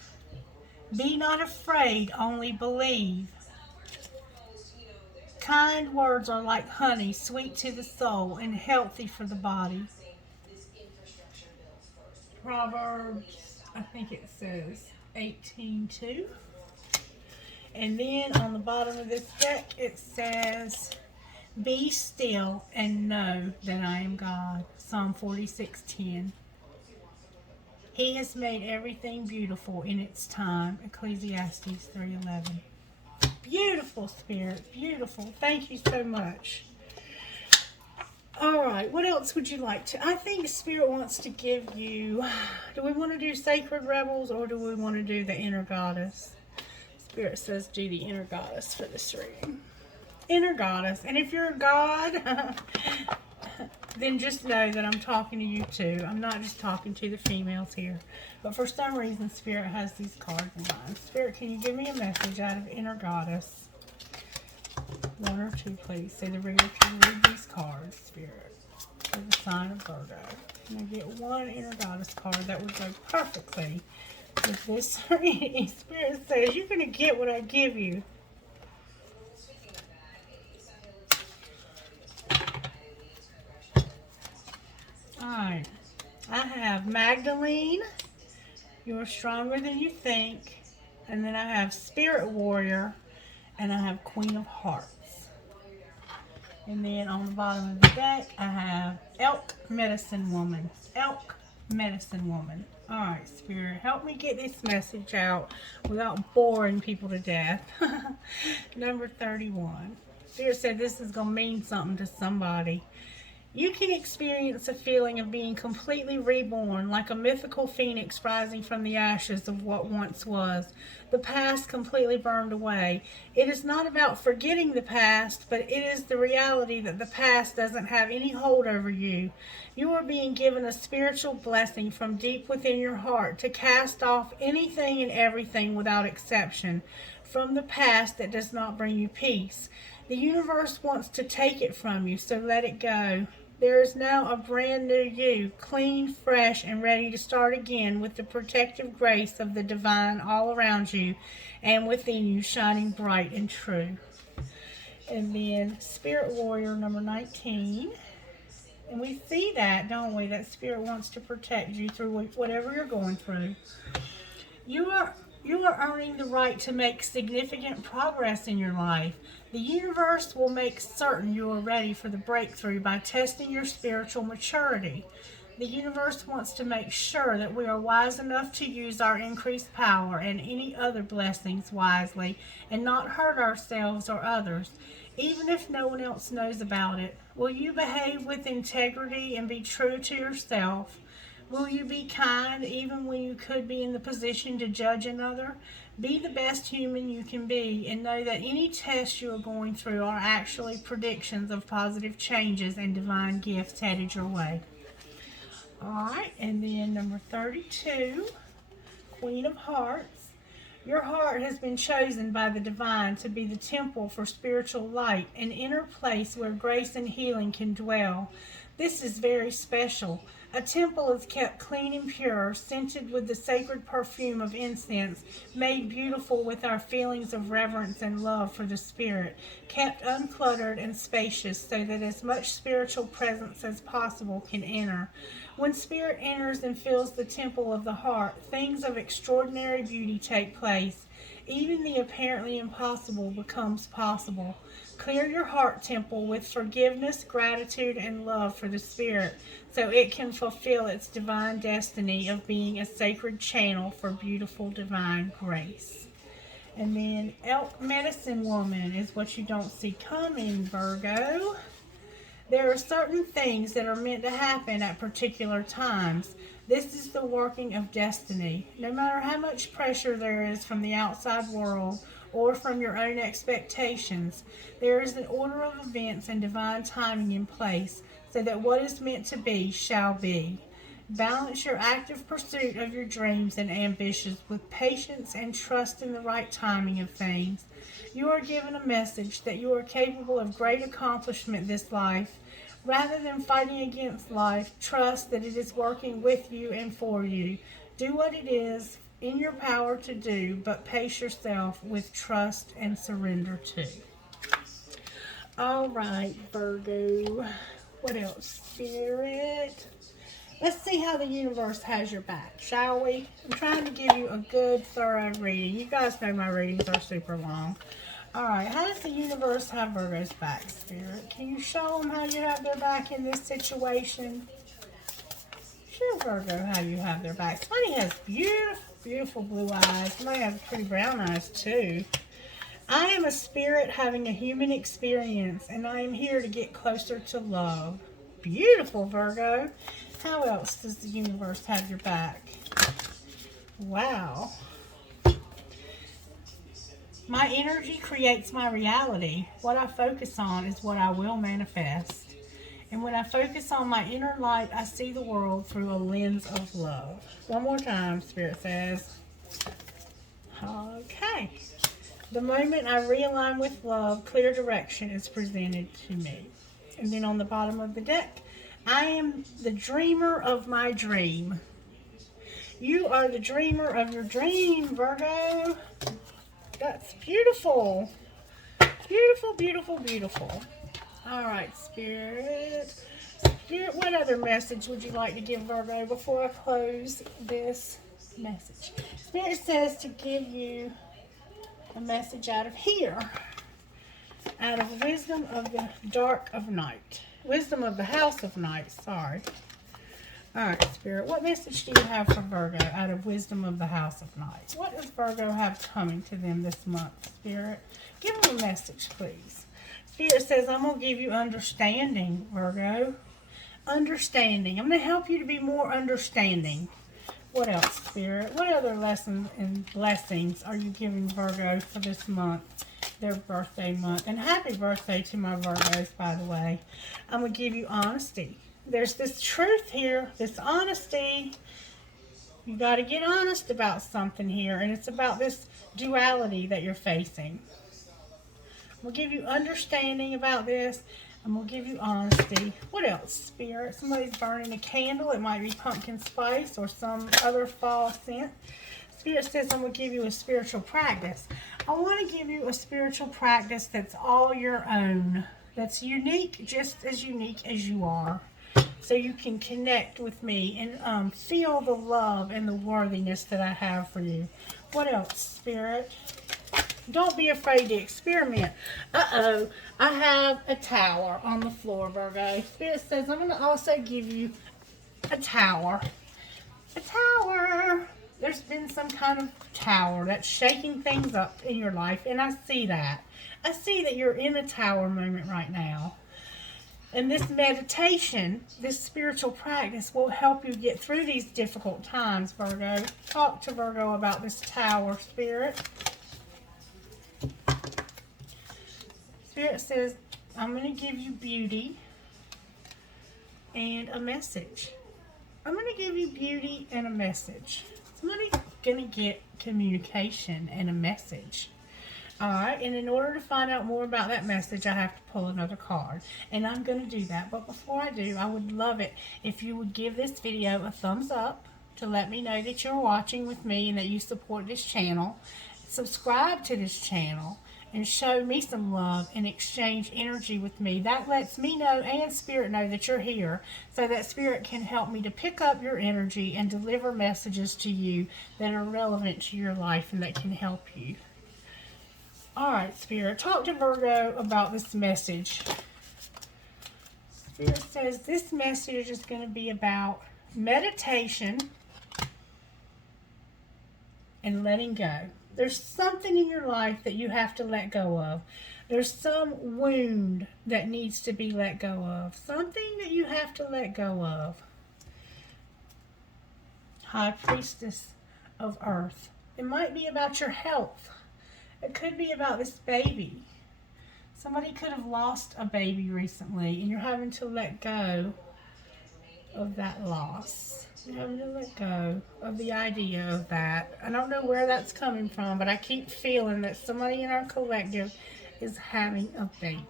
be not afraid, only believe. Kind words are like honey, sweet to the soul and healthy for the body. Proverbs, I think it says 18:2. And then on the bottom of this deck, it says, be still and know that I am God. Psalm 46:10. He has made everything beautiful in its time. Ecclesiastes 3:11. Beautiful, Spirit. Beautiful. Thank you so much. All right. What else would you like to? I think Spirit wants to give you. Do we want to do Sacred Rebels or do we want to do the Inner Goddess? Spirit says do the Inner Goddess for this reading. Inner Goddess. And if you're a god, then just know that I'm talking to you too. I'm not just talking to the females here. But for some reason, Spirit has these cards in mind. Spirit, can you give me a message out of Inner Goddess? One or two, please. Say the reader can read these cards, Spirit, for the sign of Virgo. Can I get one Inner Goddess card that would go perfectly with this reading? Spirit says, you're going to get what I give you. Alright, I have Magdalene, you're stronger than you think, and then I have Spirit Warrior, and I have Queen of Hearts. And then on the bottom of the deck, I have Elk Medicine Woman. Elk Medicine Woman. Alright, Spirit, help me get this message out without boring people to death. Number 31. Spirit said this is going to mean something to somebody. You can experience a feeling of being completely reborn, like a mythical phoenix rising from the ashes of what once was. The past completely burned away. It is not about forgetting the past, but it is the reality that the past doesn't have any hold over you. You are being given a spiritual blessing from deep within your heart to cast off anything and everything without exception from the past that does not bring you peace. The universe wants to take it from you, so let it go. There is now a brand new you, clean, fresh, and ready to start again with the protective grace of the divine all around you and within you, shining bright and true. And then Spirit Warrior number 19. And we see that, don't we? That Spirit wants to protect you through whatever you're going through. You are earning the right to make significant progress in your life. The universe will make certain you are ready for the breakthrough by testing your spiritual maturity. The universe wants to make sure that we are wise enough to use our increased power and any other blessings wisely and not hurt ourselves or others, even if no one else knows about it. Will you behave with integrity and be true to yourself? Will you be kind even when you could be in the position to judge another? Be the best human you can be and know that any tests you are going through are actually predictions of positive changes and divine gifts headed your way. Alright, and then number 32, Queen of Hearts. Your heart has been chosen by the divine to be the temple for spiritual light, an inner place where grace and healing can dwell. This is very special. A temple is kept clean and pure, scented with the sacred perfume of incense, made beautiful with our feelings of reverence and love for the Spirit, kept uncluttered and spacious so that as much spiritual presence as possible can enter. When Spirit enters and fills the temple of the heart, things of extraordinary beauty take place. Even the apparently impossible becomes possible. Clear your heart temple with forgiveness, gratitude, and love for the Spirit, so it can fulfill its divine destiny of being a sacred channel for beautiful divine grace. And then Elk Medicine Woman is what you don't see coming, Virgo. There are certain things that are meant to happen at particular times. This is the working of destiny. No matter how much pressure there is from the outside world or from your own expectations, there is an order of events and divine timing in place so that what is meant to be shall be. Balance your active pursuit of your dreams and ambitions with patience and trust in the right timing of things. You are given a message that you are capable of great accomplishment this life. Rather than fighting against life, trust that it is working with you and for you. Do what it is in your power to do, but pace yourself with trust and surrender to. All right, Virgo. What else, Spirit? Let's see how the universe has your back, shall we? I'm trying to give you a good, thorough reading. You guys know my readings are super long. All right, how does the universe have Virgo's back, Spirit? Can you show them how you have their back in this situation? Show Virgo how you have their back. Somebody has beautiful, beautiful blue eyes. Somebody has pretty brown eyes, too. I am a spirit having a human experience, and I am here to get closer to love. Beautiful, Virgo. How else does the universe have your back? Wow. My energy creates my reality. What I focus on is what I will manifest. And when I focus on my inner light, I see the world through a lens of love. One more time, Spirit says. Okay. The moment I realign with love, clear direction is presented to me. And then on the bottom of the deck, I am the dreamer of my dream. You are the dreamer of your dream, Virgo. That's beautiful. Beautiful, beautiful, beautiful. All right, Spirit. Spirit, what other message would you like to give Virgo before I close this message? Spirit says to give you a message out of here. Out of wisdom of the dark of night. Wisdom of the house of night, sorry. All right, Spirit, what message do you have for Virgo out of wisdom of the house of night? What does Virgo have coming to them this month, Spirit? Give them a message, please. Spirit says, I'm going to give you understanding, Virgo. Understanding. I'm going to help you to be more understanding. What else, Spirit? What other lessons and blessings are you giving Virgo for this month, their birthday month? And happy birthday to my Virgos, by the way. I'm going to give you honesty. There's this truth here, this honesty. You got to get honest about something here, and it's about this duality that you're facing. We'll give you understanding about this, and we'll give you honesty. What else, Spirit? Somebody's burning a candle. It might be pumpkin spice or some other fall scent. Spirit says, I'm going to give you a spiritual practice. I want to give you a spiritual practice that's all your own, that's unique, just as unique as you are. So you can connect with me and feel the love and the worthiness that I have for you. What else, Spirit? Don't be afraid to experiment. Uh-oh, I have a tower on the floor, Virgo. Spirit says I'm going to also give you a tower. A tower. There's been some kind of tower that's shaking things up in your life, and I see that. I see that you're in a tower moment right now. And this meditation, this spiritual practice will help you get through these difficult times, Virgo. Talk to Virgo about this tower, Spirit. Spirit says, I'm going to give you beauty and a message. I'm going to give you beauty and a message. Somebody going to get communication and a message. Alright, and in order to find out more about that message, I have to pull another card. And I'm going to do that. But before I do, I would love it if you would give this video a thumbs up to let me know that you're watching with me and that you support this channel. Subscribe to this channel and show me some love and exchange energy with me. That lets me know and Spirit know that you're here, so that Spirit can help me to pick up your energy and deliver messages to you that are relevant to your life and that can help you. Alright, Spirit, talk to Virgo about this message. Spirit says this message is going to be about meditation and letting go. There's something in your life that you have to let go of. There's some wound that needs to be let go of. Something that you have to let go of. High Priestess of Earth. It might be about your health. It could be about this baby. Somebody could have lost a baby recently and you're having to let go of that loss. You're having to let go of the idea of that. I don't know where that's coming from, but I keep feeling that somebody in our collective is having a baby.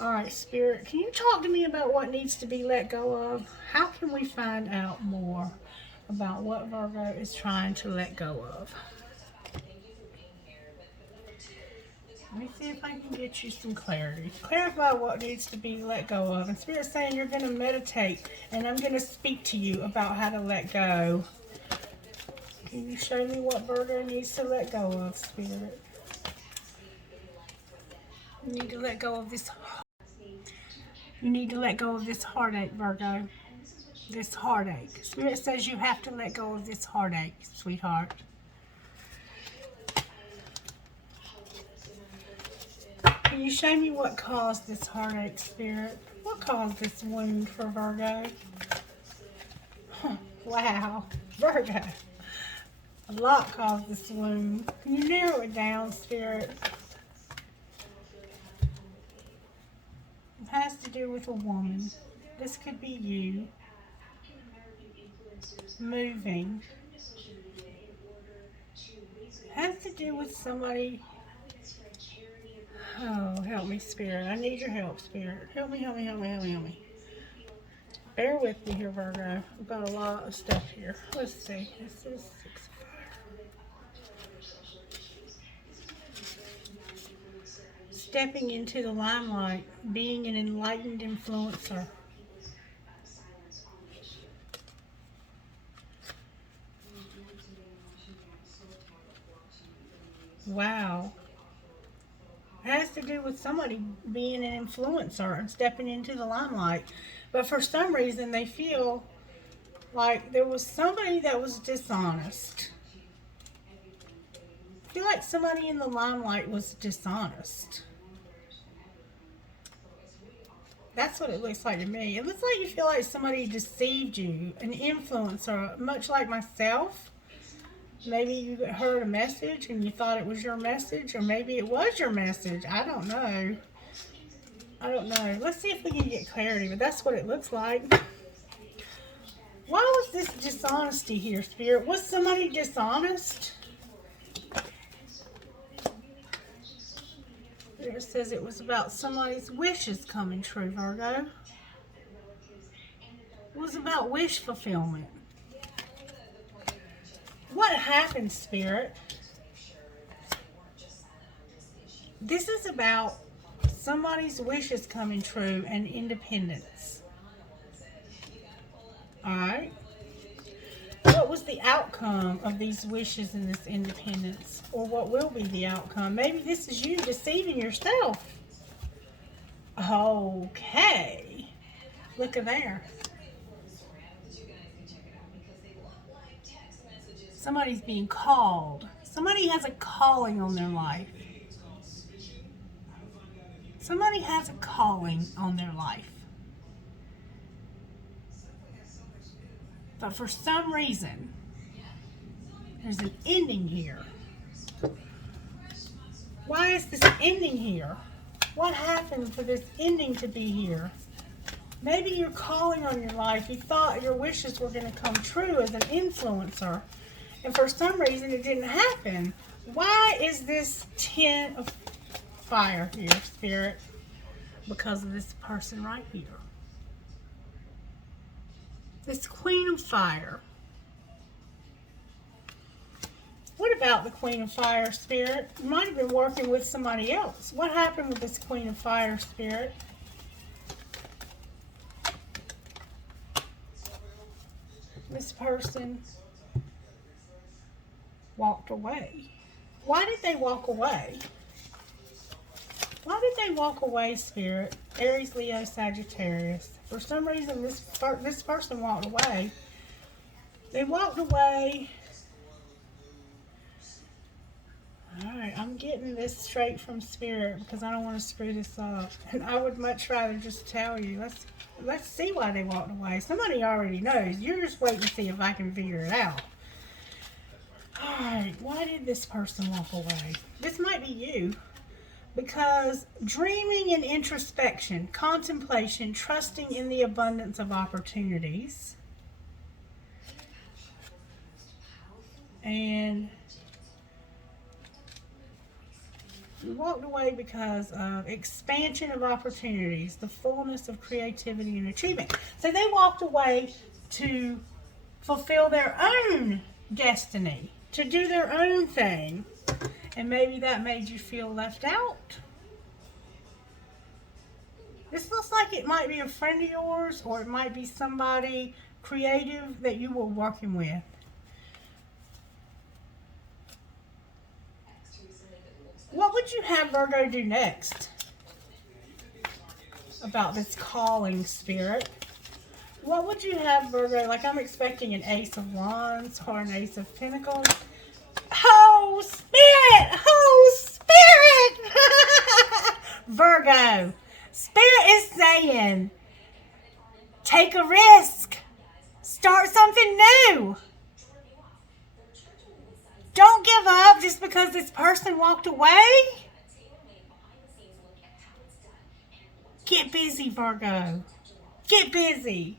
Alright, Spirit, can you talk to me about what needs to be let go of? How can we find out more about what Virgo is trying to let go of? Let me see if I can get you some clarity. Clarify what needs to be let go of. And Spirit's saying you're going to meditate, and I'm going to speak to you about how to let go. Can you show me what Virgo needs to let go of, Spirit? You need to let go of this. You need to let go of this heartache, Virgo. This heartache. Spirit says you have to let go of this heartache, sweetheart. Can you show me what caused this heartache, Spirit? What caused this wound for Virgo? Wow, Virgo. A lot caused this wound. Can you narrow it down, Spirit? It has to do with a woman. This could be you. Moving. It has to do with somebody. Oh, help me, Spirit. I need your help, Spirit. Help me, help me, help me, help me, help me. Bear with me here, Virgo. I've got a lot of stuff here. Let's see. This is 6 of fire. Stepping into the limelight. Being an enlightened influencer. Wow. It has to do with somebody being an influencer and stepping into the limelight. But for some reason, they feel like there was somebody that was dishonest. I feel like somebody in the limelight was dishonest. That's what it looks like to me. It looks like you feel like somebody deceived you, an influencer, much like myself. Maybe you heard a message and you thought it was your message, or maybe it was your message. I don't know. I don't know. Let's see if we can get clarity, but that's what it looks like. Why was this dishonesty here, Spirit? Was somebody dishonest? It says it was about somebody's wishes coming true, Virgo. It was about wish fulfillment. What happened, Spirit? This is about somebody's wishes coming true and independence. Alright? What was the outcome of these wishes and this independence? Or what will be the outcome? Maybe this is you deceiving yourself. Okay. Look at there. Somebody's being called. Somebody has a calling on their life. Somebody has a calling on their life. But for some reason, there's an ending here. Why is this ending here? What happened for this ending to be here? Maybe you're calling on your life. You thought your wishes were going to come true as an influencer. And for some reason, it didn't happen. Why is this 10 of fire here, Spirit? Because of this person right here. This Queen of Fire. What about the Queen of Fire, Spirit? You might have been working with somebody else. What happened with this Queen of Fire, Spirit? This person walked away. Why did they walk away? Why did they walk away, Spirit? Aries, Leo, Sagittarius. For some reason, this person walked away. They walked away. Alright, I'm getting this straight from Spirit because I don't want to screw this up. And I would much rather just tell you. Let's see why they walked away. Somebody already knows. You're just waiting to see if I can figure it out. Alright, why did this person walk away? This might be you. Because dreaming and introspection, contemplation, trusting in the abundance of opportunities. And you walked away because of expansion of opportunities, the fullness of creativity and achievement. So they walked away to fulfill their own destiny, to do their own thing. And maybe that made you feel left out. This looks like it might be a friend of yours, or it might be somebody creative that you were working with. What would you have Virgo do next about this calling, Spirit? What would you have Virgo, like I'm expecting an Ace of Wands or an Ace of Pentacles. Oh, Spirit! Oh, Spirit! Virgo, Spirit is saying, take a risk. Start something new. Don't give up just because this person walked away. Get busy, Virgo. Get busy.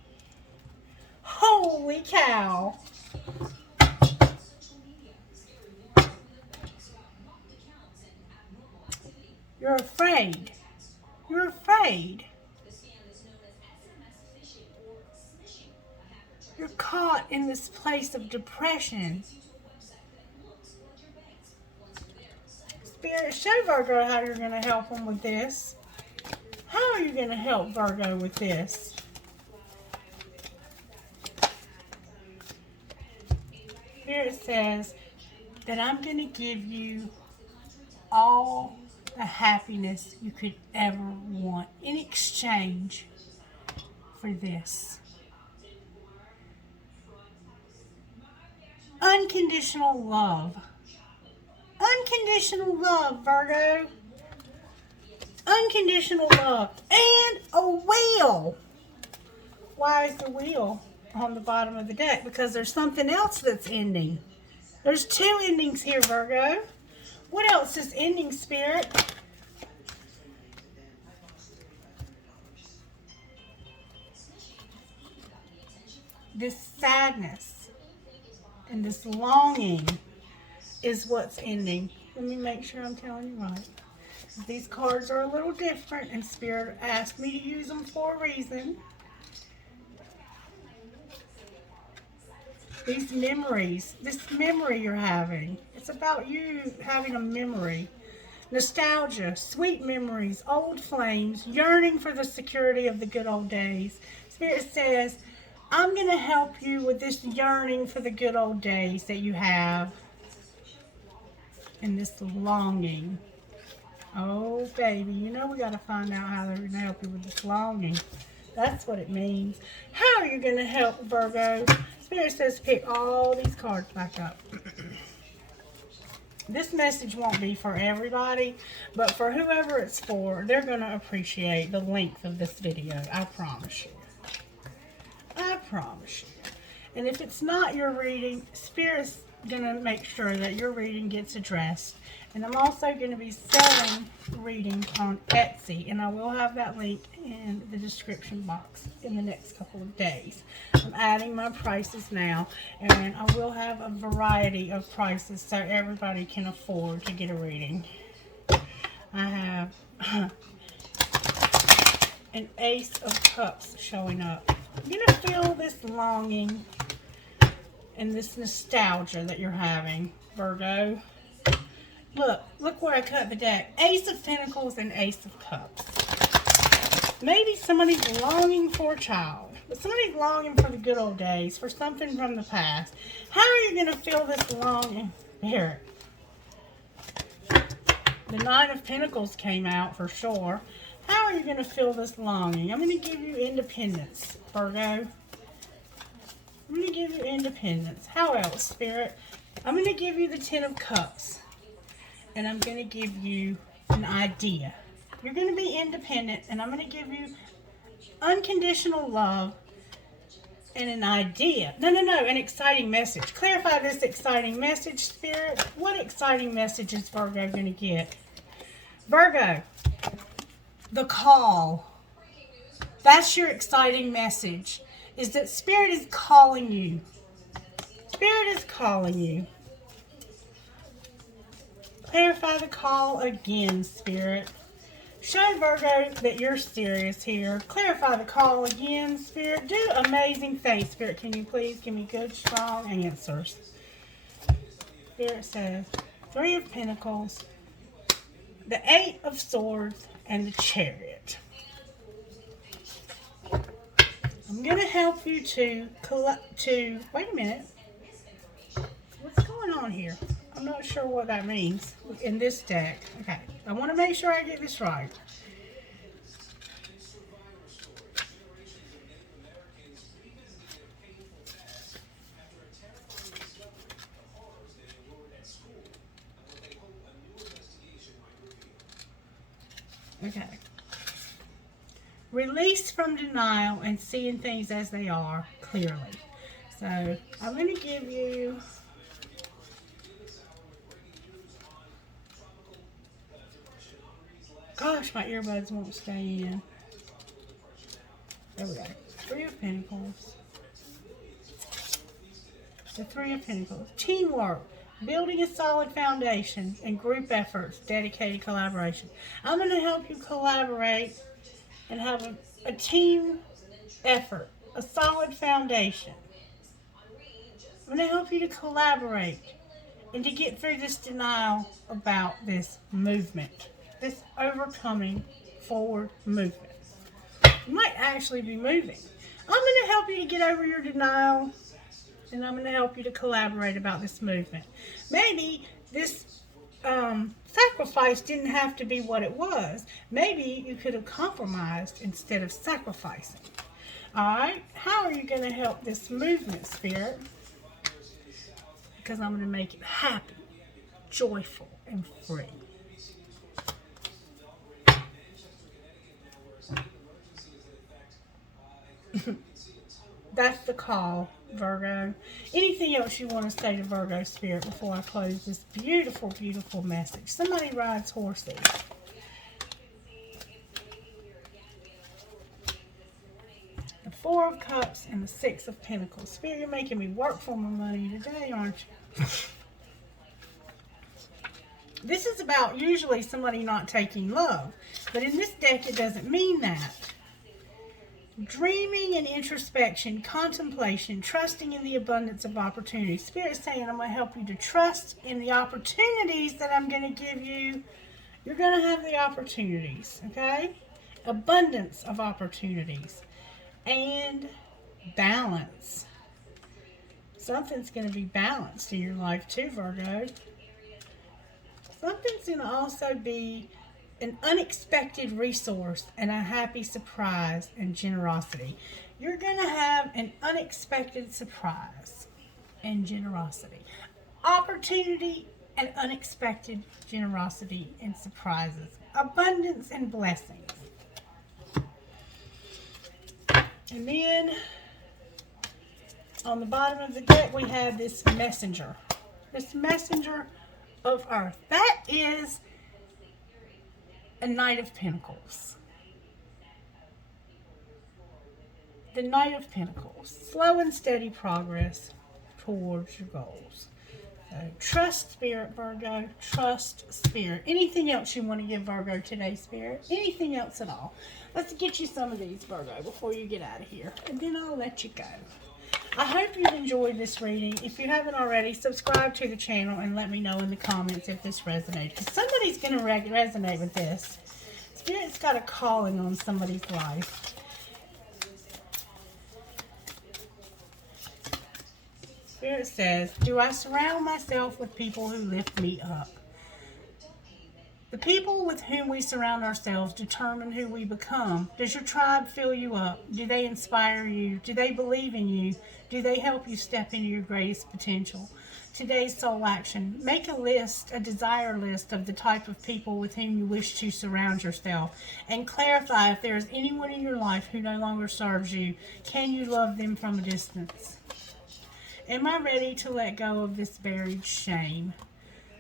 Holy cow. You're afraid. You're afraid. You're caught in this place of depression. Spirit, show Virgo how you're going to help them with this. How are you going to help Virgo with this? Spirit says that I'm going to give you all the happiness you could ever want in exchange for this. Unconditional love. Unconditional love, Virgo. Unconditional love. And a wheel. Why is the wheel on the bottom of the deck? Because there's something else that's ending. There's two endings here, Virgo. What else is ending, Spirit? This sadness and this longing is what's ending. Let me make sure I'm telling you right. These cards are a little different, and Spirit asked me to use them for a reason. These memories, this memory you're having, it's about you having a memory. Nostalgia, sweet memories, old flames, yearning for the security of the good old days. Spirit says, I'm going to help you with this yearning for the good old days that you have. And this longing. Oh, baby, you know we got to find out how they're going to help you with this longing. That's what it means. How are you going to help, Virgo? Spirit says pick all these cards back up. This message won't be for everybody, but for whoever it's for, they're going to appreciate the length of this video. I promise you. I promise you. And if it's not your reading, Spirit going to make sure that your reading gets addressed. And I'm also going to be selling readings on Etsy, and I will have that link in the description box in the next couple of days. I'm adding my prices now, and I will have a variety of prices so everybody can afford to get a reading. I have an Ace of Cups showing up. I'm going to feel this longing and this nostalgia that you're having, Virgo. Look where I cut the deck. Ace of Pentacles and Ace of Cups. Maybe somebody's longing for a child. But somebody's longing for the good old days, for something from the past. How are you going to feel this longing? Here. The Nine of Pentacles came out for sure. How are you going to feel this longing? I'm going to give you independence, Virgo. I'm going to give you independence. How else, Spirit? I'm going to give you the Ten of Cups. And I'm going to give you an idea. You're going to be independent, and I'm going to give you unconditional love and an idea. No, an exciting message. Clarify this exciting message, Spirit. What exciting message is Virgo going to get? Virgo, the call. That's your exciting message, is that Spirit is calling you. Spirit is calling you. Clarify the call again, Spirit. Show Virgo that you're serious here. Clarify the call again, Spirit. Do amazing things, Spirit. Can you please give me good, strong answers? Spirit says, Three of Pentacles, the Eight of Swords, and the Chariot. I'm going to help you to wait a minute. What's going on here? I'm not sure what that means in this deck. Okay, I want to make sure I get this right. Okay. Release from denial and seeing things as they are clearly. So I'm going to give you gosh, my earbuds won't stay in. There we go. Three of Pentacles. The Three of Pentacles. Teamwork. Building a solid foundation and group efforts. Dedicated collaboration. I'm going to help you collaborate and have a team effort. A solid foundation. I'm going to help you to collaborate and to get through this denial about this movement. This overcoming forward movement. You might actually be moving. I'm going to help you to get over your denial, and I'm going to help you to collaborate about this movement. Maybe this sacrifice didn't have to be what it was. Maybe you could have compromised instead of sacrificing. Alright, how are you going to help this movement, Spirit? Because I'm going to make it happy, joyful, and free. That's the call, Virgo. Anything else you want to say to Virgo Spirit before I close this beautiful, beautiful message? Somebody rides horses. The Four of Cups and the Six of Pentacles. Spirit, you're making me work for my money today, aren't you? This is about usually somebody not taking love. But in this deck, it doesn't mean that. Dreaming and introspection, contemplation, trusting in the abundance of opportunities. Spirit is saying, I'm going to help you to trust in the opportunities that I'm going to give you. You're going to have the opportunities, okay? Abundance of opportunities. And balance. Something's going to be balanced in your life too, Virgo. Something's going to also be an unexpected resource and a happy surprise and generosity. You're going to have an unexpected surprise and generosity. Opportunity and unexpected generosity and surprises. Abundance and blessings. And then on the bottom of the deck we have this messenger. This messenger of earth. That is a Knight of Pentacles. The Knight of Pentacles. Slow and steady progress towards your goals. So trust Spirit, Virgo. Trust Spirit. Anything else you want to give Virgo today, Spirit? Anything else at all? Let's get you some of these, Virgo, before you get out of here. And then I'll let you go. I hope you've enjoyed this reading. If you haven't already, subscribe to the channel and let me know in the comments if this resonated. Because somebody's going to resonate with this. Spirit's got a calling on somebody's life. Spirit says, do I surround myself with people who lift me up? The people with whom we surround ourselves determine who we become. Does your tribe fill you up? Do they inspire you? Do they believe in you? Do they help you step into your greatest potential? Today's soul action. Make a list, a desire list of the type of people with whom you wish to surround yourself. And clarify if there is anyone in your life who no longer serves you. Can you love them from a distance? Am I ready to let go of this buried shame?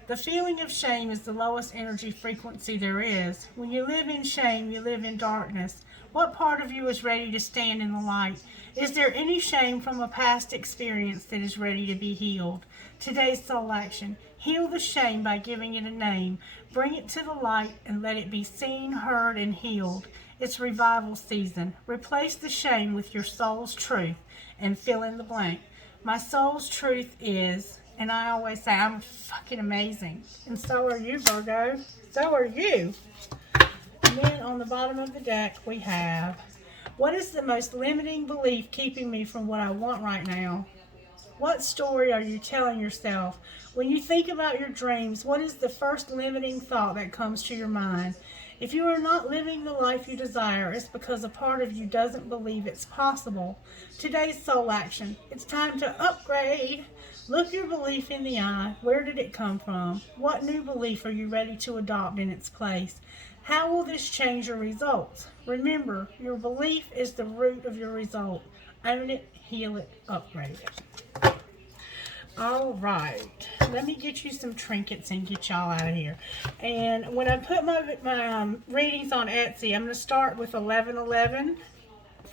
The feeling of shame is the lowest energy frequency there is. When you live in shame, you live in darkness. What part of you is ready to stand in the light? Is there any shame from a past experience that is ready to be healed? Today's soul action. Heal the shame by giving it a name. Bring it to the light and let it be seen, heard, and healed. It's revival season. Replace the shame with your soul's truth and fill in the blank. My soul's truth is, and I always say, I'm fucking amazing. And so are you, Virgo. So are you. And then on the bottom of the deck, we have, what is the most limiting belief keeping me from what I want right now? What story are you telling yourself? When you think about your dreams, what is the first limiting thought that comes to your mind? If you are not living the life you desire, it's because a part of you doesn't believe it's possible. Today's soul action. It's time to upgrade. Look your belief in the eye. Where did it come from? What new belief are you ready to adopt in its place? How will this change your results? Remember, your belief is the root of your result. Own it, heal it, upgrade it. All right, let me get you some trinkets and get y'all out of here. And when I put my readings on Etsy, I'm going to start with 1111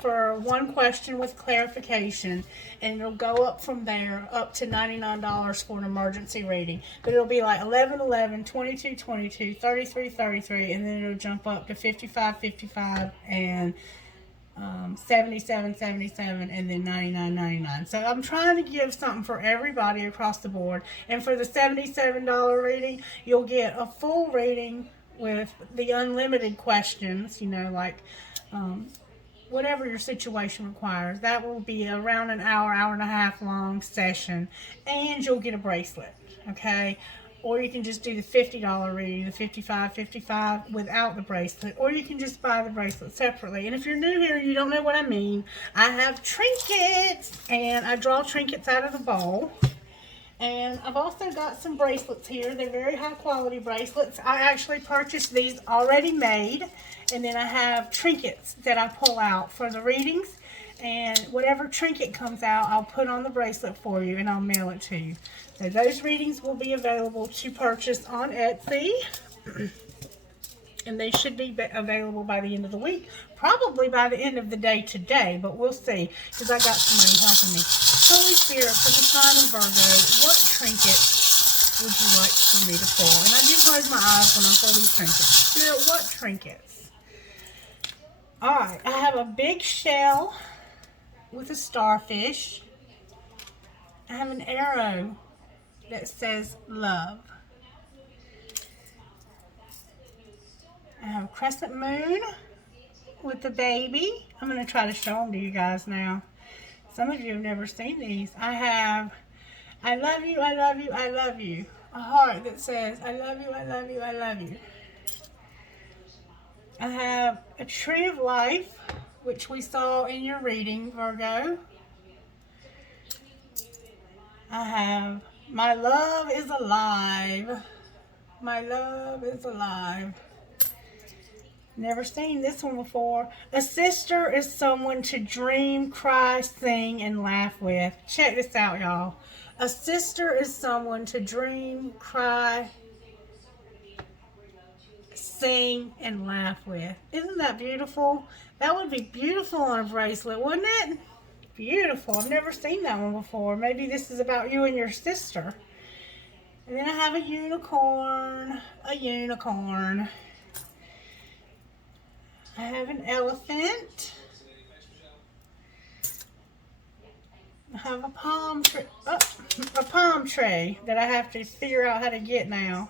for one question with clarification, and it'll go up from there up to $99 for an emergency reading. But it'll be like 1111, 2222, 3333, and then it'll jump up to 5555 and 77.77, and then 99.99. So I'm trying to give something for everybody across the board. And for the $77 reading, you'll get a full reading with the unlimited questions, you know, like whatever your situation requires. That will be around an hour, hour and a half long session, and you'll get a bracelet, okay? Or you can just do the $50 reading, the $55.55 without the bracelet. Or you can just buy the bracelet separately. And if you're new here and you don't know what I mean, I have trinkets. And I draw trinkets out of the bowl. And I've also got some bracelets here. They're very high quality bracelets. I actually purchased these already made. And then I have trinkets that I pull out for the readings. And whatever trinket comes out, I'll put on the bracelet for you and I'll mail it to you. So those readings will be available to purchase on Etsy. And they should be available by the end of the week. Probably by the end of the day today, but we'll see. Because I got somebody helping me. Holy Spirit, for the sign of Virgo, what trinket would you like for me to pull? And I do close my eyes when I pull these trinkets. Spirit, what trinkets? Alright, I have a big shell with a starfish. I have an arrow that says love. I have a crescent moon with the baby. I'm going to try to show them to you guys now. Some of you have never seen these. I have I love you, I love you, I love you. A heart that says I love you, I love you, I love you. I have a tree of life, which we saw in your reading, Virgo. I have my love is alive. My love is alive. Never seen this one before. A sister is someone to dream, cry, sing, and laugh with. Check this out, y'all. A sister is someone to dream, cry, sing, and laugh with. Isn't that beautiful? That would be beautiful on a bracelet, wouldn't it? Beautiful. I've never seen that one before. Maybe this is about you and your sister. And then I have a unicorn. A unicorn. I have an elephant. I have a palm tree. Oh, a palm tree that I have to figure out how to get now.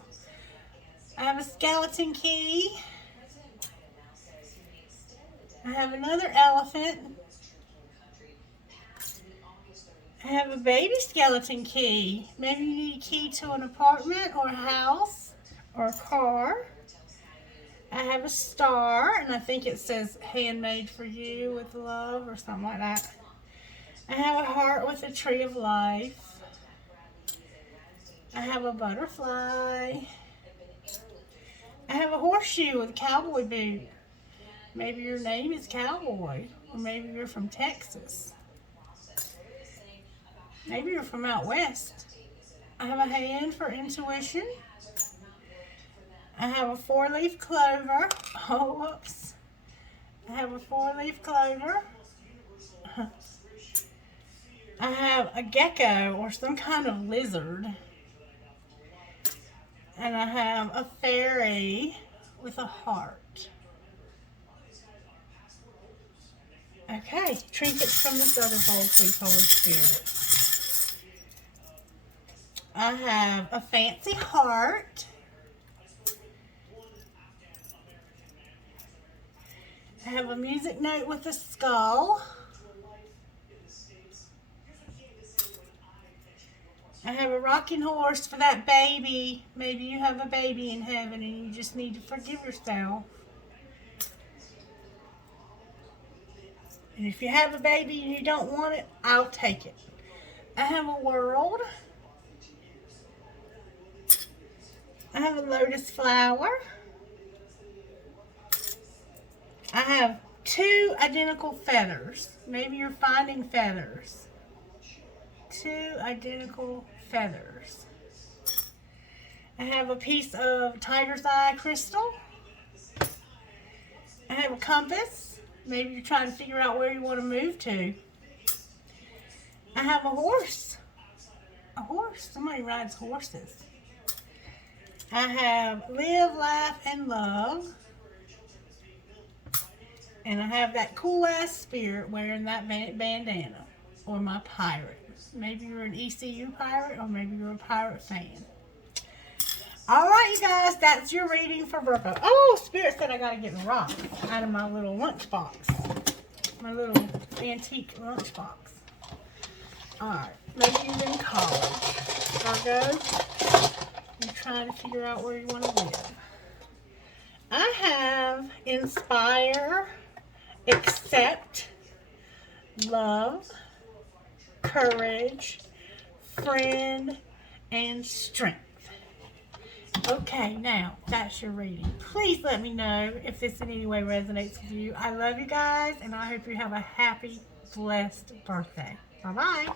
I have a skeleton key. I have another elephant. I have a baby skeleton key. Maybe you need a key to an apartment or a house or a car. I have a star, and I think it says handmade for you with love or something like that. I have a heart with a tree of life. I have a butterfly. I have a horseshoe with a cowboy boot. Maybe your name is Cowboy, or maybe you're from Texas. Maybe you're from out west. I have a hand for intuition. I have a 4-leaf clover. Oh, whoops. I have a 4-leaf clover. I have a gecko or some kind of lizard. And I have a fairy with a heart. Okay, trinkets from this other bowl, please, Holy Spirit. I have a fancy heart. I have a music note with a skull. I have a rocking horse for that baby. Maybe you have a baby in heaven and you just need to forgive yourself. And if you have a baby and you don't want it, I'll take it. I have a world. I have a lotus flower. I have 2 identical feathers. Maybe you're finding feathers. 2 identical feathers. I have a piece of tiger's eye crystal. I have a compass. Maybe you're trying to figure out where you want to move to. I have a horse. A horse. Somebody rides horses. I have live, laugh, and love. And I have that cool ass spirit wearing that bandana. Or my pirate. Maybe you're an ECU pirate, or maybe you're a pirate fan. Alright, you guys, that's your reading for Virgo. Oh, Spirit said I gotta get a rock out of my little lunchbox. My little antique lunchbox. Alright, maybe you're in college. Virgo, you're trying to figure out where you want to live. I have inspire, accept, love, courage, friend, and strength. Okay, now that's your reading. Please let me know if this in any way resonates with you. I love you guys, and I hope you have a happy, blessed birthday. Bye-bye.